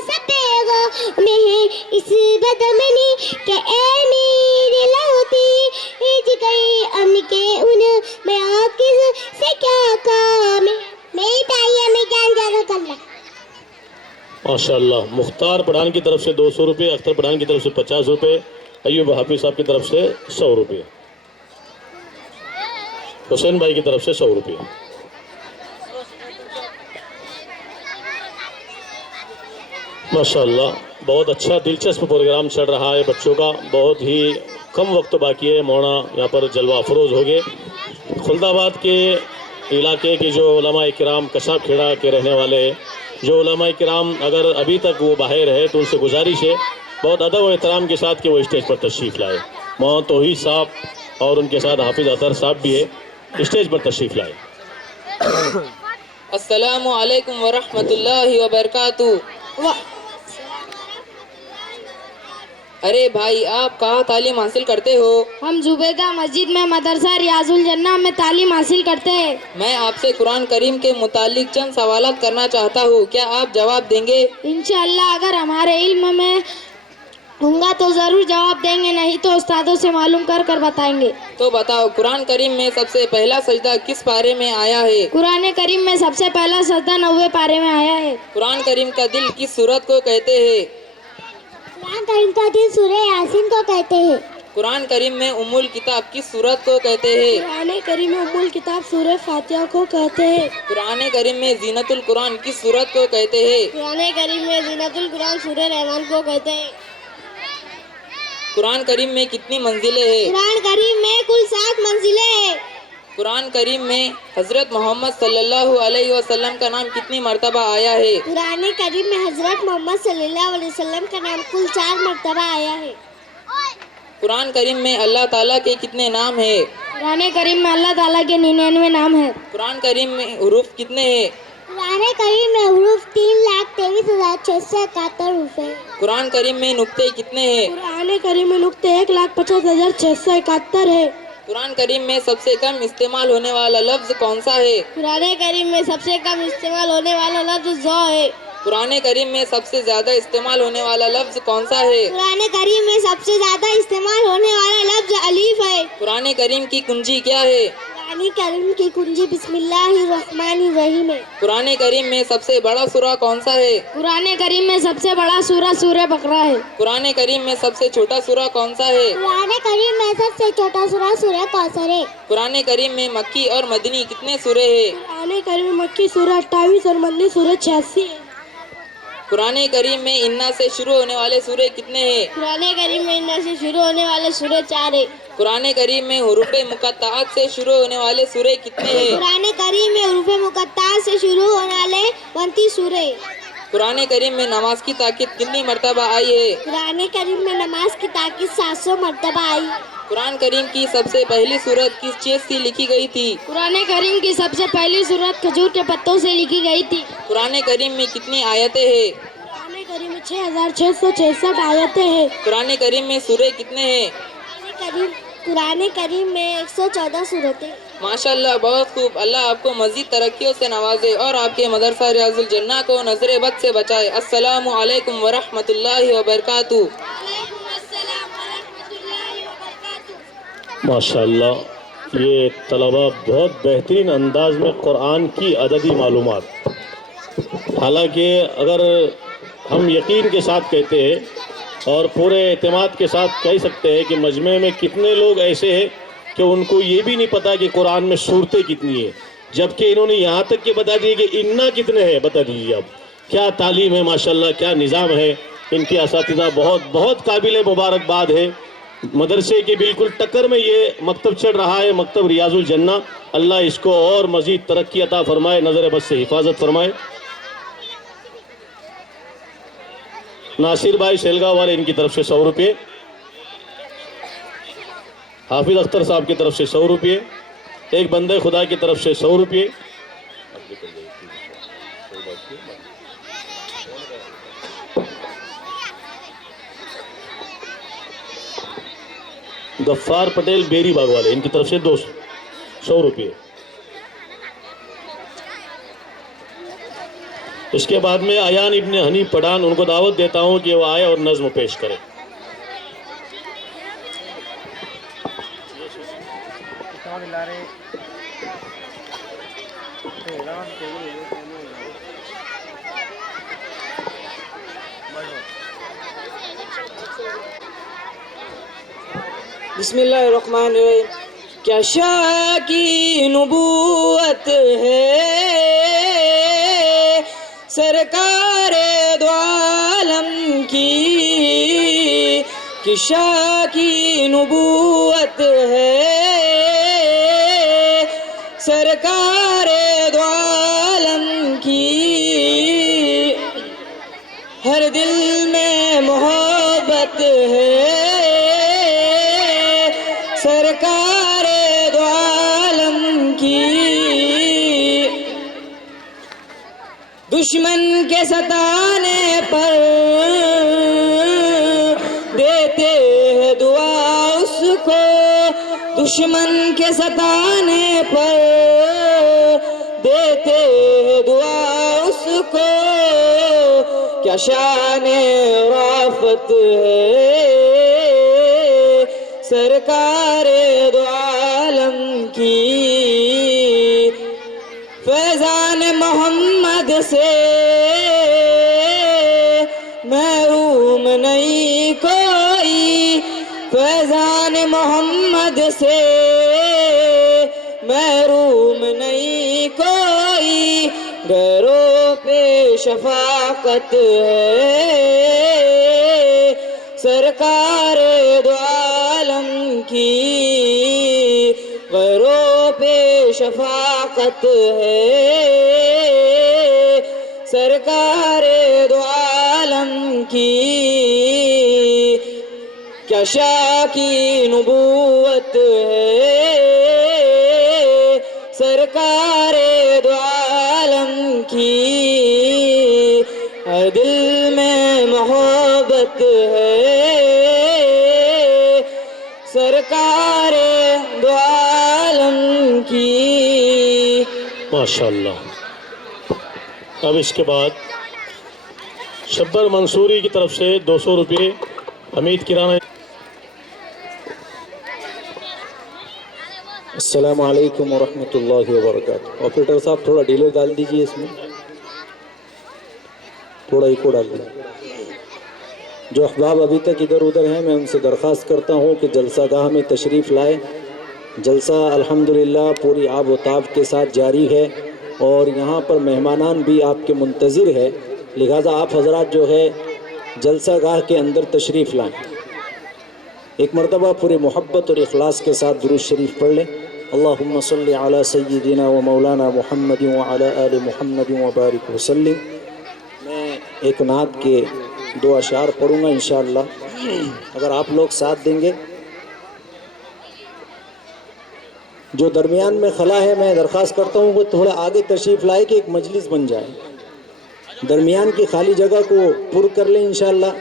سے پیغام ہے اس بدمنی کہ اے میری لوتی ہج گئی امن کے ان مراکز سے کیا کام ہے میری تائی امی جان جانا کرنا ماشاء اللہ. مختار پڑھان کی طرف سے 200 روپے، اختر پڑھان کی طرف سے 50 روپے، ایوب حافظ صاحب کی طرف سے 100 روپے، حسین بھائی کی طرف سے 100 روپے. ماشاء اللہ بہت اچھا دلچسپ پروگرام چل رہا ہے بچوں کا. بہت ہی کم وقت باقی ہے، مولانا یہاں پر جلوہ افروز ہو گئے. خلد آباد کے علاقے کے جو علماء کرام کشاب کھیڑا کے رہنے والے ہیں، جو علماء کرام اگر ابھی تک وہ باہر ہے تو ان سے گزارش ہے بہت ادب و احترام کے ساتھ کہ وہ اسٹیج پر تشریف لائے. مولانا توحید صاحب اور ان کے ساتھ حافظ اطہر صاحب بھی ہے، اسٹیج پر تشریف لائے. السلام علیکم ورحمۃ اللہ وبرکاتہ. ارے بھائی آپ کہاں تعلیم حاصل کرتے ہو؟ ہم زبیدہ مسجد میں مدرسہ ریاض الجنہ میں تعلیم حاصل کرتے ہیں. میں آپ سے قرآن کریم کے متعلق چند سوالات کرنا چاہتا ہوں، کیا آپ جواب دیں گے؟ انشاءاللہ اگر ہمارے علم میں ہوں گا تو ضرور جواب دیں گے، نہیں تو استادوں سے معلوم کر کر بتائیں گے. تو بتاؤ قرآن کریم میں سب سے پہلا سجدہ کس پارے میں آیا ہے؟ قرآن کریم میں سب سے پہلا سجدہ 90 پارے میں آیا ہے. قرآن کریم کا دل کس سورت کو کہتے ہیں؟ قرآن کریم کا دل سورہ یاسین کو کہتے ہیں. قرآن کریم میں ام الکتاب کس سورت کو کہتے ہیں؟ قرآن کریم میں ام الکتاب سورہ فاتحہ کو کہتے ہیں. قرآن کریم میں زینت القرآن کس سورت کو کہتے ہیں؟ قرآن کریم میں زینت القرآن سورہ رحمان کو کہتے ہیں. قرآن کریم میں کتنی منزلیں ہیں؟ قرآن کریم میں کل 7 منزلیں ہیں. قرآن کریم میں حضرت محمد صلی اللہ علیہ وسلم کا نام کتنی مرتبہ آیا ہے؟ قرآن کریم میں حضرت محمد صلی اللہ علیہ وسلم کا نام کل 4 مرتبہ آیا ہے. قرآن کریم میں اللہ تعالیٰ کے کتنے نام ہیں؟ قرآن کریم میں اللہ تعالیٰ کے 99 نام ہیں. قرآن کریم میں حروف کتنے ہیں؟ قرآن کریم میں حروف 3,23,671 حروف ہیں. قرآن کریم میں نقطے کتنے ہیں؟ قرآن کریم میں نقطے 1,50,671 ہے. قرآن کریم میں سب سے کم استعمال ہونے والا لفظ کون سا ہے؟ قرآن کریم میں سب سے کم استعمال ہونے والا لفظ ذو ہے. قرآن کریم میں سب سے زیادہ استعمال ہونے والا لفظ کون سا ہے؟ قرآن کریم میں سب سے زیادہ استعمال ہونے والا لفظ الف ہے. قرآن کریم کی کنجی کیا ہے؟ قرآن کریم کی کنجی بسم اللہ الرحمن الرحیم ہے. قرآن کریم میں سب سے بڑا سورہ کون سا ہے؟ قرآن کریم میں سب سے بڑا سورہ سورہ بقرہ ہے. قرآن کریم میں سب سے چھوٹا سورہ کون سا ہے؟ قرآن کریم میں سب سے چھوٹا سورہ سورہ کوثر ہے. قرآن کریم میں مکی اور مدنی کتنے سورے ہیں؟ قرآن کریم میں مکی سورہ 28 اور مدنی سورہ 86 ہے. قرآن کریم میں انا سے شروع ہونے والے سورے کتنے ہیں؟ قرآن کریم میں ان سے شروع ہونے والے سورہ 4 ہے. قرآن کریم میں حروف مقطعات سے شروع ہونے والے سورے کتنے ہیں؟ قرآن کریم میں حروف مقطعات سے شروع ہونے والے 29 سورے. قرآن کریم میں نماز کی تاکید کتنی مرتبہ آئی ہے؟ قرآن کریم میں نماز کی تاکید 700 مرتبہ آئی. قرآن کریم کی سب سے پہلی سورت کس چیز سے لکھی گئی تھی؟ قرآن کریم کی سب سے پہلی سورت کھجور کے پتوں سے لکھی گئی تھی. قرآن کریم میں کتنی آیتیں ہیں؟ قرآن کریم میں 6666 آیتیں ہیں. قرآن کریم میں سورے کتنے ہیں؟ قرآن کریم میں 114 سورتیں. ماشاءاللہ، بہت خوب. اللہ آپ کو مزید ترقیوں سے نوازے اور آپ کے مدرسہ ریاض الجنہ کو نظر بد سے بچائے. السلام علیکم ورحمۃ اللہ وبرکاتہ. ماشاءاللہ، یہ طلبہ بہت بہترین انداز میں قرآن کی عددی معلومات، حالانکہ اگر ہم یقین کے ساتھ کہتے ہیں اور پورے اعتماد کے ساتھ کہہ سکتے ہیں کہ مجمع میں کتنے لوگ ایسے ہیں کہ ان کو یہ بھی نہیں پتا کہ قرآن میں صورتیں کتنی ہیں، جبکہ انہوں نے یہاں تک کہ بتا دیے کہ انا کتنے ہیں. بتا دیجیے اب کیا تعلیم ہے، ماشاءاللہ کیا نظام ہے. ان کے اساتذہ بہت قابل مبارکباد ہے. مدرسے کے بالکل ٹکر میں یہ مکتب چڑھ رہا ہے، مکتب ریاض الجنہ. اللہ اس کو اور مزید ترقی عطا فرمائے، نظر بد سے حفاظت فرمائے. ناصر بھائی سیلگا والے ان کی طرف سے 100 روپے، حافظ اختر صاحب کی طرف سے 100 روپے، ایک بندے خدا کی طرف سے 100 روپے. غفار پٹیل بیری باغ والے ان کی طرف سے 200 روپے. اس کے بعد میں ایان ابن حنیف پٹھان، ان کو دعوت دیتا ہوں کہ وہ آئے اور نظم پیش کرے. بسم اللہ الرحمن الرحیم. کیا شاہ کی نبوت ہے، سرکار دو عالم کی، کہ شاہ کی نبوت ہے، سرکار دو عالم کی. ہر دل میں محبت ہے، سرکار دو عالم کی. دشمن کے ستانے پر دیتے ہیں دعا اس کو، دشمن کے ستانے پر دیتے ہیں دعا اس کو. کیا شان رافت ہے، سرکار دو عالم کی. فیضان محمد سے محروم نہیں کوئی، فیضان محمد سے محروم نہیں کوئی. غیروں پہ شفاقت ہے، سرکار دو عالم کی. غیروں پہ شفاقت ہے، سرکار دو عالم کی. کیا شاہ کی نبوت ہے، سرکار دو عالم کی. ہر دل میں محبت ہے، سرکار دو عالم کی. ماشاءاللہ. اب اس کے بعد شبر منصوری کی طرف سے 200 روپے، حمید کرانہ. السلام علیکم ورحمۃ اللہ وبرکاتہ۔ آپریٹر صاحب تھوڑا ڈیلے ڈال دیجیے، اس میں تھوڑا ایکو ڈال دیجیے۔ جو احباب ابھی تک ادھر ادھر ہیں، میں ان سے درخواست کرتا ہوں کہ جلسہ گاہ میں تشریف لائے۔ جلسہ الحمدللہ پوری آب و تاب کے ساتھ جاری ہے، اور یہاں پر مہمانان بھی آپ کے منتظر ہے، لہذا آپ حضرات جو ہے جلسہ گاہ کے اندر تشریف لائیں۔ ایک مرتبہ پورے محبت اور اخلاص کے ساتھ درود شریف پڑھ لیں۔ اللہم صلی علی سیدنا و مولانا محمد وعلی آل محمد وبارک وسلم۔ میں ایک نعت کے 2 اشعار پڑھوں گا انشاءاللہ، اگر آپ لوگ ساتھ دیں گے۔ جو درمیان میں خلا ہے، میں درخواست کرتا ہوں کہ تھوڑا آگے تشریف لائے کہ ایک مجلس بن جائے۔ درمیان کی خالی جگہ کو پر کر لیں انشاءاللہ،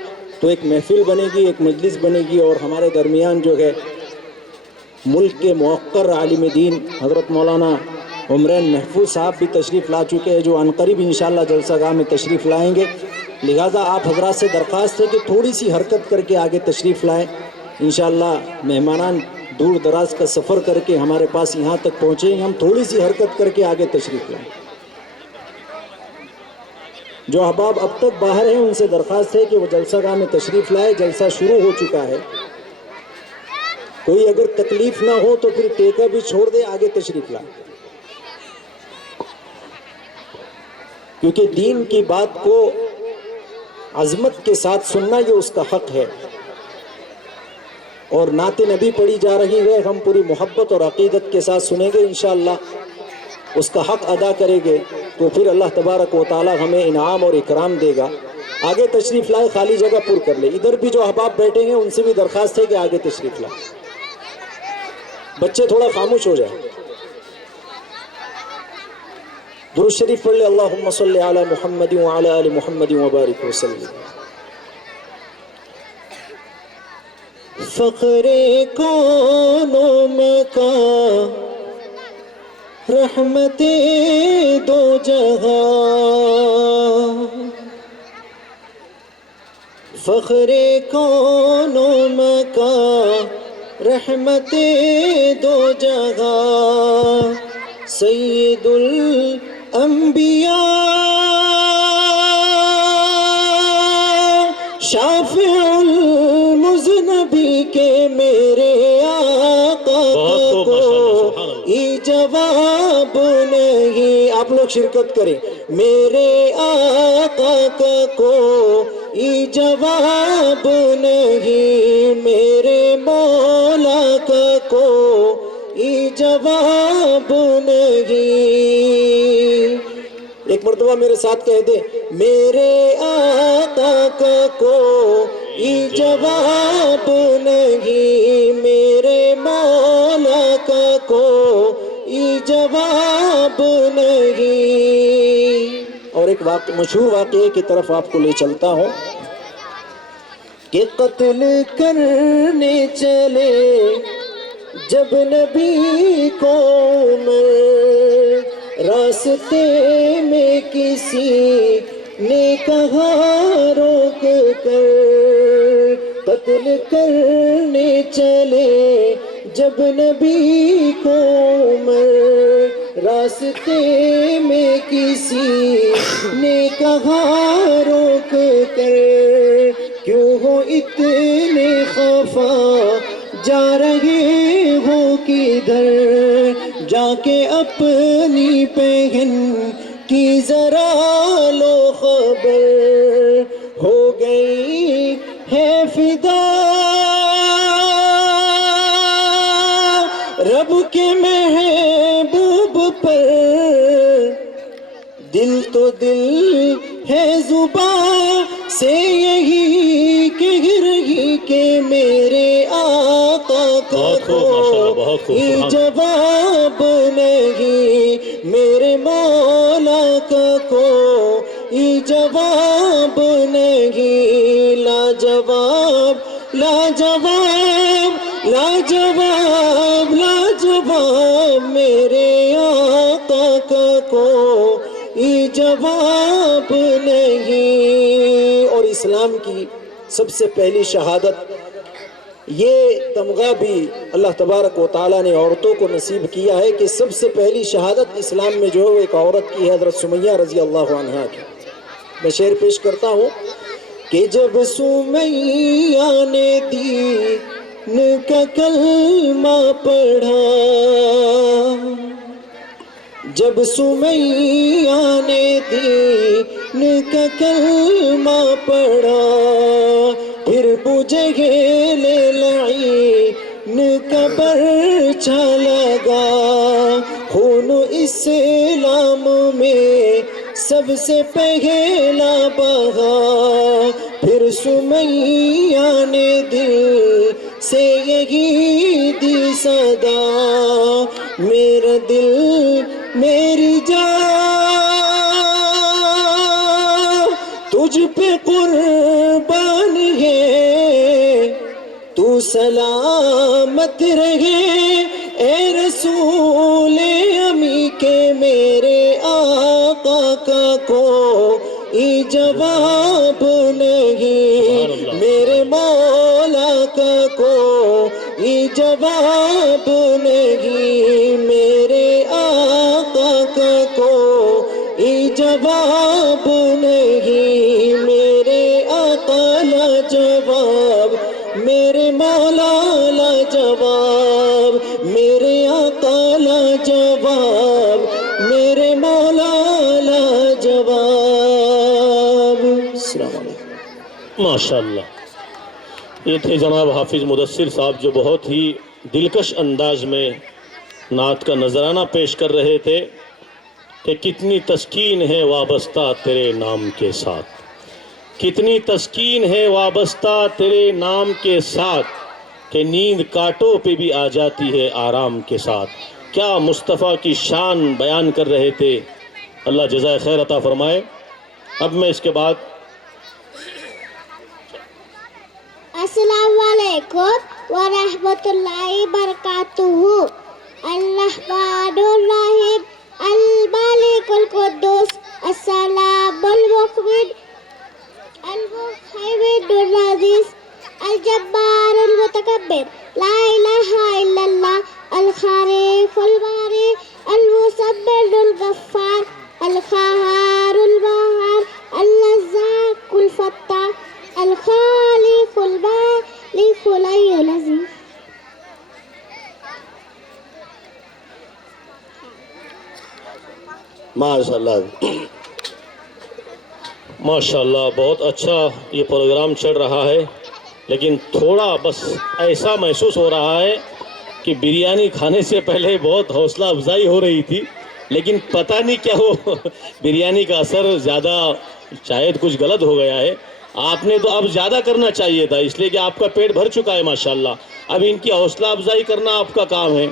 تو ایک محفل بنے گی، ایک مجلس بنے گی، اور ہمارے درمیان جو ہے ملک کے موقر عالم دین حضرت مولانا عمرین محفوظ صاحب بھی تشریف لا چکے ہیں، جو عنقریب انشاءاللہ جلسہ گاہ میں تشریف لائیں گے۔ لہٰذا آپ حضرات سے درخواست ہے کہ تھوڑی سی حرکت کر کے آگے تشریف لائیں۔ انشاءاللہ مہمانان دور دراز کا سفر کر کے ہمارے پاس یہاں تک پہنچے ہیں، ہم تھوڑی سی حرکت کر کے آگے تشریف لائیں۔ جو احباب اب تک باہر ہیں ان سے درخواست ہے کہ وہ جلسہ گاہ میں تشریف لائے۔ جلسہ شروع ہو چکا ہے، کوئی اگر تکلیف نہ ہو تو پھر ٹیکا بھی چھوڑ دے، آگے تشریف لائے، کیونکہ دین کی بات کو عظمت کے ساتھ سننا یہ اس کا حق ہے، اور نعت نبی پڑھی جا رہی ہے، ہم پوری محبت اور عقیدت کے ساتھ سنیں گے انشاءاللہ، اس کا حق ادا کریں گے تو پھر اللہ تبارک و تعالی ہمیں انعام اور اکرام دے گا۔ آگے تشریف لائے، خالی جگہ پر کر لے۔ ادھر بھی جو احباب بیٹھے ہیں ان سے بھی درخواست ہے کہ آگے تشریف لائے۔ بچے تھوڑا خاموش ہو جائیں۔ درود شریف پڑھ لے، اللہم صلی علی محمد وعلی آل محمد وبارک وسلم۔ فخر کون و مکان، رحمت دو جہاں، فخر کون و مکان، رحمت دو جہاں، سید الانبیاء، شافع المذنبی کے میرے آقا کو یہ جواب نہیں۔ آپ لوگ شرکت کریں۔ میرے آقا کو یہ جواب نہیں، میرے مولا کو یہ جواب نہیں۔ ایک مرتبہ میرے ساتھ کہہ دے، میرے آقا کو یہ جواب نہیں، میرے مولا کو یہ جواب نہیں۔ اور ایک مشہور واقعے کی طرف آپ کو لے چلتا ہوں کہ قتل کرنے چلے جب نبی کو عمر، راستے میں کسی نے کہا روک کر، قتل کرنے چلے جب نبی کو عمر، راستے میں کسی نے کہا روک کر، کیوں ہو اتنے خفا، جا رہے ہو کدھر، جا کے اپنی بہن کی ذرا لو خبر، ہو گئی ہے فدا رب کے محبوب پر، دل تو دل ہے زباں سے یہی کہہ رہی کہ میرے آقا کو یہ جواب نہیں، میرے مولا کو یہ جواب نہیں۔ لاجواب لاجواب لاجواب لاجواب میرے آقا کو یہ جواب نہیں۔ اور اسلام کی سب سے پہلی شہادت یہ تمغہ بھی اللہ تبارک و تعالیٰ نے عورتوں کو نصیب کیا ہے کہ سب سے پہلی شہادت اسلام میں جو ہے وہ ایک عورت کی ہے، حضرت سمیہ رضی اللہ عنہا کی۔ میں شعر پیش کرتا ہوں کہ جب سمیہ نے دین کا کلمہ پڑھا، جب سمیہ نے دین کا کلمہ پڑھا، پھر بجھے لعین کا پرچہ لگا، خون اسلام میں سب سے پہلا بہا، پھر سمیہ نے دل سے یہی دی صدا، میرا دل میری جان تجھ پہ قربان ہے، تو سلامت رہے اے رسول امی کے میرے آقا کا کوئی جواب نہیں، میرے مولا کا کوئی جواب نہیں، میرے آقا کا کوئی جواب نہیں، میرے آقا لا جواب، میرے مولا لا جواب، میرے آقا لا جواب، میرے مولا لا جواب۔ السلام علیکم۔ ماشاءاللہ، یہ تھے جناب حافظ مدثر صاحب جو بہت ہی دلکش انداز میں نعت کا نذرانہ پیش کر رہے تھے کہ کتنی تسکین ہے وابستہ تیرے نام کے ساتھ، کتنی تسکین ہے وابستہ تیرے نام کے ساتھ، کہ نیند کاٹوں پہ بھی آ جاتی ہے آرام کے ساتھ۔ کیا مصطفیٰ کی شان بیان کر رہے تھے، اللہ جزائے خیر عطا فرمائے۔ اب میں اس کے بعد السلام علیکم ورحمۃ اللہ وبرکاتہ۔ الرحمن الرحیم، المالک القدوس، السلام المؤمن، المهيمن العزيز، الجبار المتكبر، لا إله إلا الله، الخالق البارئ، المصبر الغفار، القهار البهار، الرزاق الفتاح، الخالق البارئ الحي العظيم۔ ماشاءاللہ بہت اچھا یہ پروگرام چل رہا ہے، لیکن تھوڑا بس ایسا محسوس ہو رہا ہے کہ بریانی کھانے سے پہلے بہت حوصلہ افزائی ہو رہی تھی، لیکن پتہ نہیں کیا ہو بریانی کا اثر زیادہ شاید کچھ غلط ہو گیا ہے۔ آپ نے تو اب زیادہ کرنا چاہیے تھا، اس لیے کہ آپ کا پیٹ بھر چکا ہے ماشاءاللہ۔ اب ان کی حوصلہ افزائی کرنا آپ کا کام ہے۔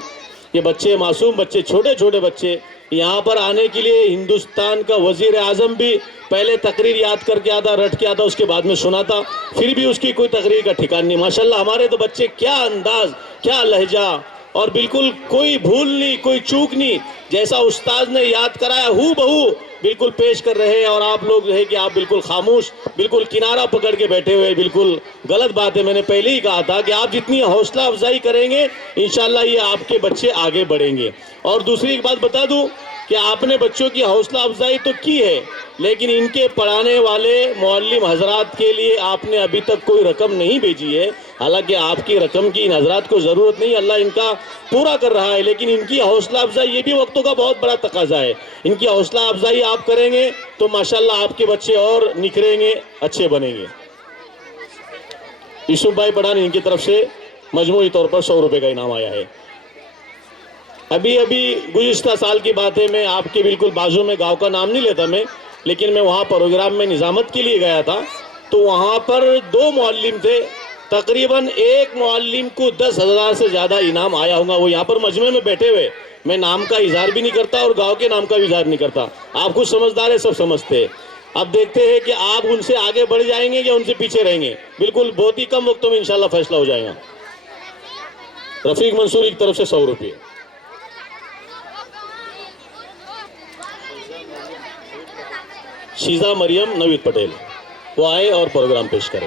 یہ بچے، معصوم بچے، چھوٹے چھوٹے بچے یہاں پر آنے کے لیے، ہندوستان کا وزیر اعظم بھی پہلے تقریر یاد کر کے آتا، رٹ کے آتا، اس کے بعد میں سناتا، پھر بھی اس کی کوئی تقریر کا ٹھکان نہیں۔ ماشاءاللہ ہمارے تو بچے کیا انداز، کیا لہجہ، اور بالکل کوئی بھول نہیں، کوئی چوک نہیں، جیسا استاد نے یاد کرایا ہو بہو بالکل پیش کر رہے ہیں۔ اور آپ لوگ ہے کہ آپ بالکل خاموش، بالکل کنارہ پکڑ کے بیٹھے ہوئے، بالکل غلط بات ہے۔ میں نے پہلے ہی کہا تھا کہ آپ جتنی حوصلہ افزائی کریں گے انشاءاللہ یہ آپ کے بچے آگے بڑھیں گے۔ اور دوسری ایک بات بتا دوں کہ آپ نے بچوں کی حوصلہ افزائی تو کی ہے، لیکن ان کے پڑھانے والے معلم حضرات کے لیے آپ نے ابھی تک کوئی رقم نہیں بھیجی ہے۔ حالانکہ آپ کی رقم کی ان حضرات کو ضرورت نہیں، اللہ ان کا پورا کر رہا ہے، لیکن ان کی حوصلہ افزائی یہ بھی وقتوں کا بہت بڑا تقاضا ہے۔ ان کی حوصلہ افزائی آپ کریں گے تو ماشاءاللہ آپ کے بچے اور نکھریں گے، اچھے بنیں گے۔ یوسف بھائی پڑھان ان کی طرف سے مجموعی طور پر 100 روپے کا انعام آیا ہے۔ ابھی گزشتہ سال کی بات ہے، میں آپ کے بالکل بازو میں، گاؤں کا نام نہیں لیتا میں، لیکن میں وہاں پروگرام میں نظامت کے لیے گیا تھا، تو وہاں پر 2 معلم تھے، تقریباً ایک معلم کو 10,000 سے زیادہ انعام آیا ہوگا۔ وہ یہاں پر مجمع میں بیٹھے ہوئے، میں نام کا اظہار بھی نہیں کرتا اور گاؤں کے نام کا بھی اظہار نہیں کرتا، آپ خود سمجھدار ہے، سب سمجھتے ہیں۔ اب دیکھتے ہیں کہ آپ ان سے آگے بڑھ جائیں گے یا ان سے پیچھے رہیں گے۔ بالکل بہت ہی کم وقتوں میں انشاءاللہ فیصلہ ہو جائے گا۔ رفیق منصوری کی طرف سے 100 روپے۔ شیزہ مریم نوید پٹیل وہ آئے اور پروگرام پیش کرے۔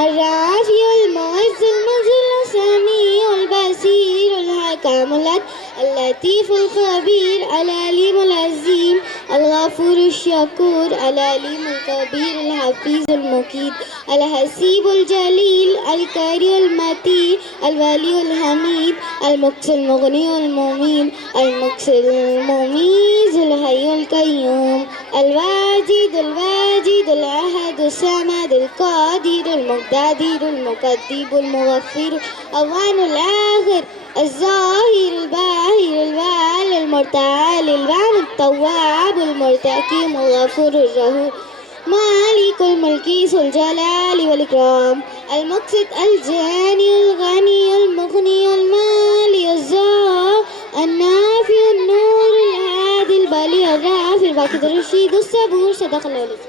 الرافع المعز المذل السميع البصير الحكم اللطيف الخبير العليم العظيم الغفور الشكور العليم الكبير الحفيظ المقيت الحسيب الجليل الكريم المتين الولي الحميد المقصي المغني المميت المقصي المميز الحي القيوم الواجد الأحد الصمد القادر المقتدر المقدم المغفر الأول الآخر الظاهر الباهر الوالي المتعالي البعض التواب المرتقب الغفور الرحيم مالك الملك ذو الجلال والإكرام المقسط الجاني الغني المغني المالي الزار النافع النور الهادي البلي الرافع الباقي الرشيد الصبور صدق الله العظيم.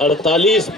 48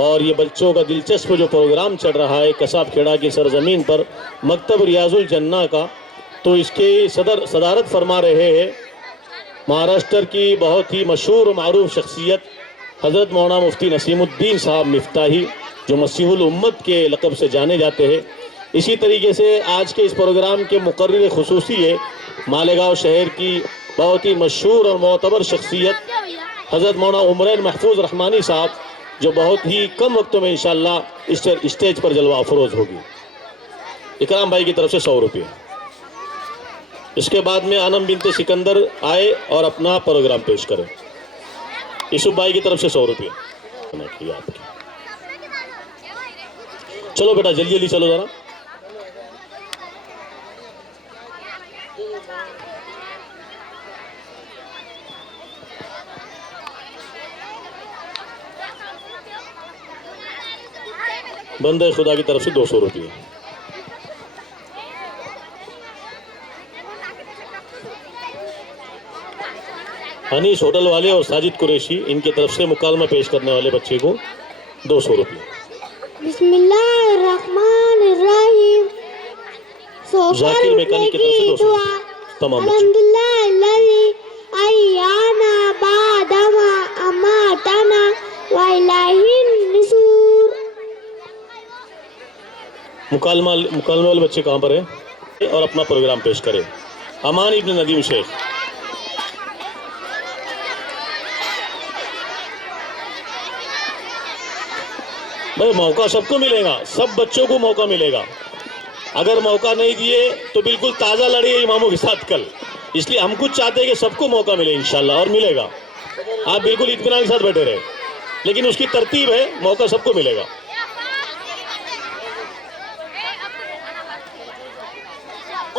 اور یہ بچوں کا دلچسپ جو پروگرام چل رہا ہے کساب کھیڑا کی سرزمین پر مکتب ریاض الجنہ کا، تو اس کے صدارت فرما رہے ہیں مہاراشٹر کی بہت ہی مشہور و معروف شخصیت حضرت مولانا مفتی نسیم الدین صاحب مفتاحی، جو مسیح الامت کے لقب سے جانے جاتے ہیں۔ اسی طریقے سے آج کے اس پروگرام کے مقرر خصوصی ہے مالیگاؤں شہر کی بہت ہی مشہور اور معتبر شخصیت حضرت مولانا عمرین محفوظ رحمانی صاحب، جو بہت ہی کم وقتوں میں انشاءاللہ اسٹیج پر جلوہ افروز ہوگی۔ اکرام بھائی کی طرف سے 100 روپے۔ اس کے بعد میں انم بنت سکندر آئے اور اپنا پروگرام پیش کرے۔ یوسف بھائی کی طرف سے 100 روپے۔ چلو بیٹا جلدی جلدی چلو ذرا۔ بندہ خدا کی طرف سے 200 روپے۔ انیس ہوٹل والے اور ساجد قریشی، ان کی طرف سے مکالمہ پیش کرنے والے بچے کو 200 روپے۔ بسم اللہ الرحمن الرحیم۔ ذاکر میکانی کی طرف سے 200 روپے تمام بچے۔ الحمدللہ الذی احیانا بعد ما اماتنا والیہ النشور۔ مکالمہ والے بچے کہاں پر ہیں اور اپنا پروگرام پیش کرے؟ امان ابن ندیم شیخ۔ بھائی موقع سب کو ملے گا، سب بچوں کو موقع ملے گا۔ اگر موقع نہیں دیے تو بالکل تازہ لڑیے اماموں کے ساتھ کل، اس لیے ہم کچھ چاہتے ہیں کہ سب کو موقع ملے انشاءاللہ، اور ملے گا۔ آپ بالکل اطمینان کے ساتھ بیٹھے رہے، لیکن اس کی ترتیب ہے، موقع سب کو ملے گا۔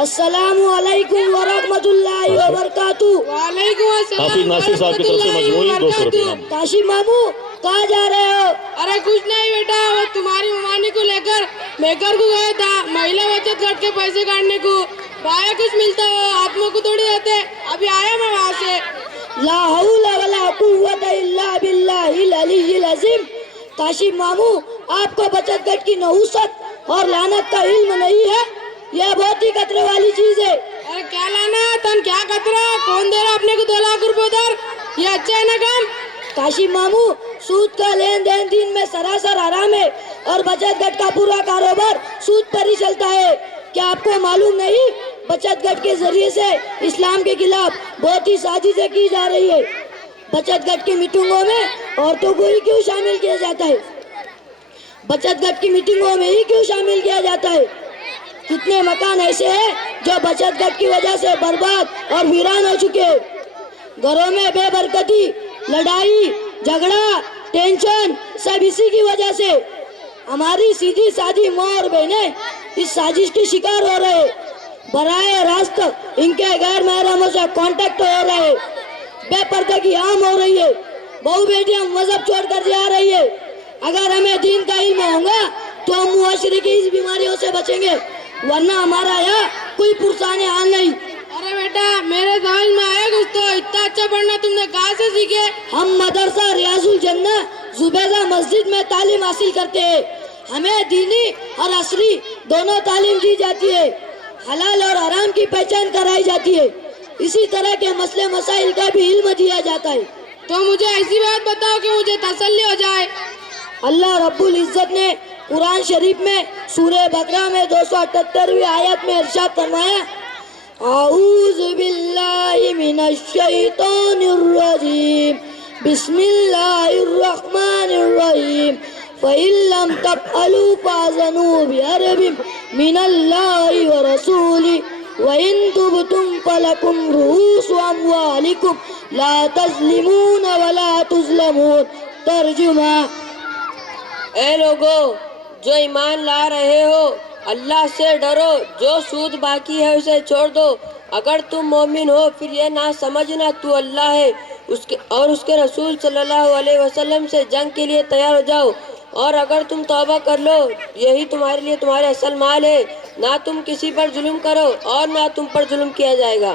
السلام علیکم ورحمۃ اللہ وبرکاتہ۔ وعلیکم السلام حافظ ناصر صاحب کی طرف سے مجموعی 200 روپے نام۔ کاشی ماموں کہاں جا رہے ہو؟ ارے کچھ نہیں بیٹا، وہ تمہاری ممانی کو لے کر میکر کو گیا تھا، مہیلا بچت گھر کے پیسے کاٹنے کو۔ بایا کچھ ملتا ہو آدموں کو تھوڑی دیتے، ابھی آیا میں وہاں سے۔ لا حول ولا قوت الا باللہ العلی العظیم۔ کاشی ماموں آپ کو بچت گھر کی نحوست اور لعنت کا علم نہیں ہے؟ یہ بہت ہی خطرے والی چیز ہے۔ ارے کیا لانا تن، کیا خطرہ؟ کون دے رہا اپنے کو 2 لاکھ روپے ادھر؟ یہ اچھا ہے نا کام؟ کاشی ماموں سود کا لین دین دین میں سراسر حرام ہے، اور بچت گھر کا پورا کاروبار سود پر ہی چلتا ہے۔ کیا آپ کو معلوم نہیں بچت گھر کے ذریعے سے اسلام کے خلاف بہت ہی سازشیں کی جا رہی ہے؟ بچت گھر کی میٹنگوں میں عورتوں کو ہی کیوں شامل کیا جاتا ہے؟ بچت گھر کی میٹنگوں میں ہی کیوں شامل کیا جاتا ہے؟ کتنے مکان ایسے ہیں جو بچت گھر کی وجہ سے برباد اور ویران ہو چکے ہیں۔ گھروں میں بے برکتی، لڑائی جھگڑا، ٹینشن، سب اسی کی وجہ سے۔ ہماری سیدھی سادھی ماں اور بہنیں اس سازش کی شکار ہو رہے، براہ راست ان کے غیر محرموں سے کانٹیکٹ ہو رہے، بے پردگی عام ہو رہی ہے، بہو بیٹیاں مذہب چھوڑ کر جا رہی ہے۔ اگر ہمیں دین کا علم ہوگا تو ہم معاشرے کی اس بیماریوں سے بچیں گے، ورنہ ہمارا یہاں کوئی پرسان حال نہیں۔ ارے بیٹا میرے سمجھ میں آیا کچھ تو، اتنا اچھا پڑھنا تم نے کہاں سے سیکھے؟ ہم مدرسہ ریاض الجنہ زبیدہ مسجد میں تعلیم حاصل کرتے ہیں۔ ہمیں دینی اور عصری دونوں تعلیم دی جاتی ہے، حلال اور حرام کی پہچان کرائی جاتی ہے، اسی طرح کے مسئلے مسائل کا بھی علم دیا جاتا ہے۔ تو مجھے ایسی بات بتاؤ کہ مجھے تسلی ہو جائے۔ اللہ رب العزت نے قرآن شریف میں سورہ بقرہ میں 278ویں آیت میں ارشاد فرمایا، اعوذ باللہ من الشیطان الرجیم، بسم اللہ الرحمن الرحیم، فَإِن لَّمْ تَفْعَلُوا فَأْذَنُوا بِحَرْبٍ مِّنَ اللَّهِ وَرَسُولِهِ وَإِن تُبْتُمْ فَلَكُمْ رُءُوسُ أَمْوَالِكُمْ لَا تَظْلِمُونَ وَلَا تُظْلَمُونَ۔ ترجمہ، اے لوگو جو ایمان لا رہے ہو، اللہ سے ڈرو، جو سود باقی ہے اسے چھوڑ دو۔ اگر تم مومن ہو پھر یہ نہ سمجھنا تو اللہ ہے اور اس کے رسول صلی اللہ علیہ وسلم سے جنگ کے لیے تیار ہو جاؤ، اور اگر تم توبہ کر لو یہی تمہارے لیے تمہارا اصل مال ہے، نہ تم کسی پر ظلم کرو اور نہ تم پر ظلم کیا جائے گا۔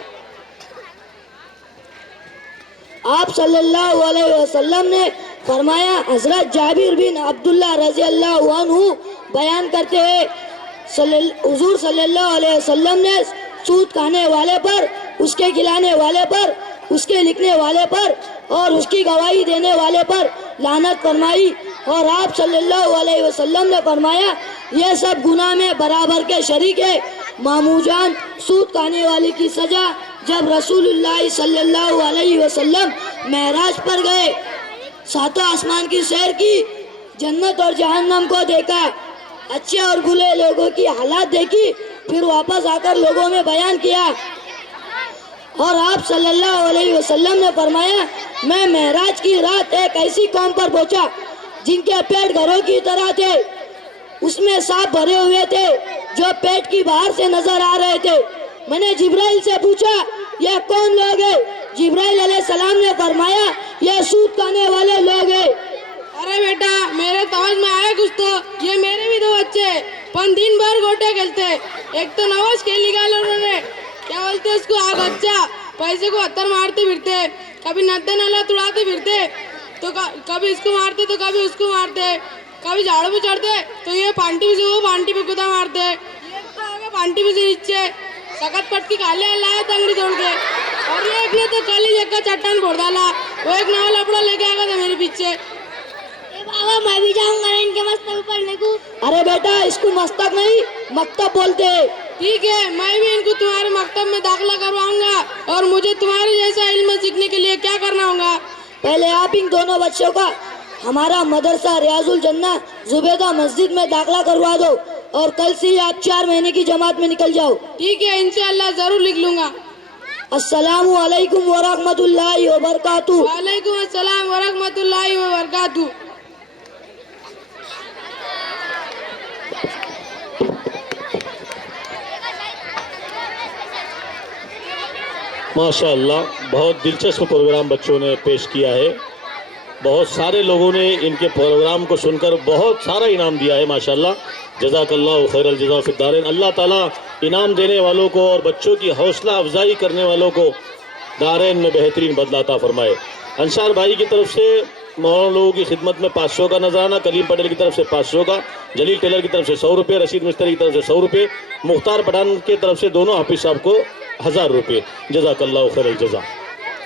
آپ صلی اللہ علیہ وسلم نے فرمایا، حضرت جابر بن عبداللہ رضی اللہ عنہ بیان کرتے ہیں، حضور صلی اللہ علیہ وسلم نے سود کھانے والے پر، اس کے کھلانے والے پر، اس کے لکھنے والے پر اور اس کی گواہی دینے والے پر لعنت فرمائی، اور آپ صلی اللہ علیہ وسلم نے فرمایا یہ سب گناہ میں برابر کے شریک ہے۔ ماموں جان سود کھانے والی کی سزا، جب رسول اللہ صلی اللہ علیہ وسلم معراج پر گئے، ساتوں آسمان کی سیر کی، جنت اور جہنم کو دیکھا، اچھے اور برے لوگوں کی حالات دیکھی، پھر واپس آ کر لوگوں میں بیان کیا، اور آپ صلی اللہ علیہ وسلم نے فرمایا میں معراج کی رات ایک ایسی قوم پر پہنچا جن کے پیٹ گھروں کی طرح تھے، اس میں سانپ بھرے ہوئے تھے جو پیٹ کی باہر سے نظر آ رہے تھے۔ میں نے جبرائیل سے پوچھا یہ کون لوگ ہیں؟ جبرائیل علیہ السلام نے فرمایا یہ سود کھانے والے لوگ ہیں۔ ارے بیٹا میرے سمجھ میں آیا کچھ تو، یہ میرے بھی 2 بچے ہیں، پن دن بھر گوٹے کھیلتے، ایک تو نواز کھیل نکالا انہوں نے، کیا بولتے اس کو، آگ اچھا، پیسے کو ہتھر مارتے پھرتے، کبھی ندے نالا توڑاتے پھرتے، تو کبھی اس کو مارتے تو کبھی اس کو مارتے، کبھی جھاڑو پہ چڑھتے تو یہ پانٹی پہ سے وہ پانٹی پہ کتا مارتے، یہ تو آگے پانٹی پہ سے نیچے سکت پٹ کی کھالے لایا تنگڑی توڑ کے، اور یہ ایک نے تو کل ہی ایک کا چٹان پھوڑ ڈالا، وہ ایک نیا لپڑا لے کے آ گیا تھا میرے پیچھے۔ بابا میں بھی جاؤں گا ان کے مستق پڑھنے کو۔ ارے بیٹا اس کو مستق نہیں مکتب بولتے ہیں۔ ٹھیک ہے میں بھی ان کو تمہارے مکتب میں داخلہ کرواؤں گا، اور مجھے تمہارے جیسا علم سیکھنے کے لیے کیا کرنا ہوگا؟ پہلے آپ ان دونوں بچوں کا ہمارا مدرسہ ریاض الجنہ زبیدہ مسجد میں داخلہ کروا دو، اور کل سے ہی آپ 4 مہینے کی جماعت میں نکل جاؤ۔ ٹھیک ہے انشاءاللہ ضرور لکھ لوں گا۔ السلام علیکم ورحمۃ اللہ وبرکاتہ۔ وعلیکم السلام ورحمۃ اللہ وبرکاتہ۔ ماشاء اللہ بہت دلچسپ پروگرام بچوں نے پیش کیا ہے، بہت سارے لوگوں نے ان کے پروگرام کو سن کر بہت سارا انعام دیا ہے، ماشاءاللہ جزاک اللہ خیر الجزا فی الدارین۔ اللہ تعالیٰ انعام دینے والوں کو اور بچوں کی حوصلہ افزائی کرنے والوں کو دارین میں بہترین بدلہ عطا فرمائے۔ انصار بھائی کی طرف سے مولانا لوگوں کی خدمت میں 500 کا نذرانہ، کلیم پٹیل کی طرف سے 500 کا، جلیل ٹیلر کی طرف سے 100 روپے، رشید مستری کی طرف سے 100 روپے، مختار پٹھان کی طرف سے دونوں حافظ صاحب کو 1000 روپے، جزاک اللہ خیر الجزا۔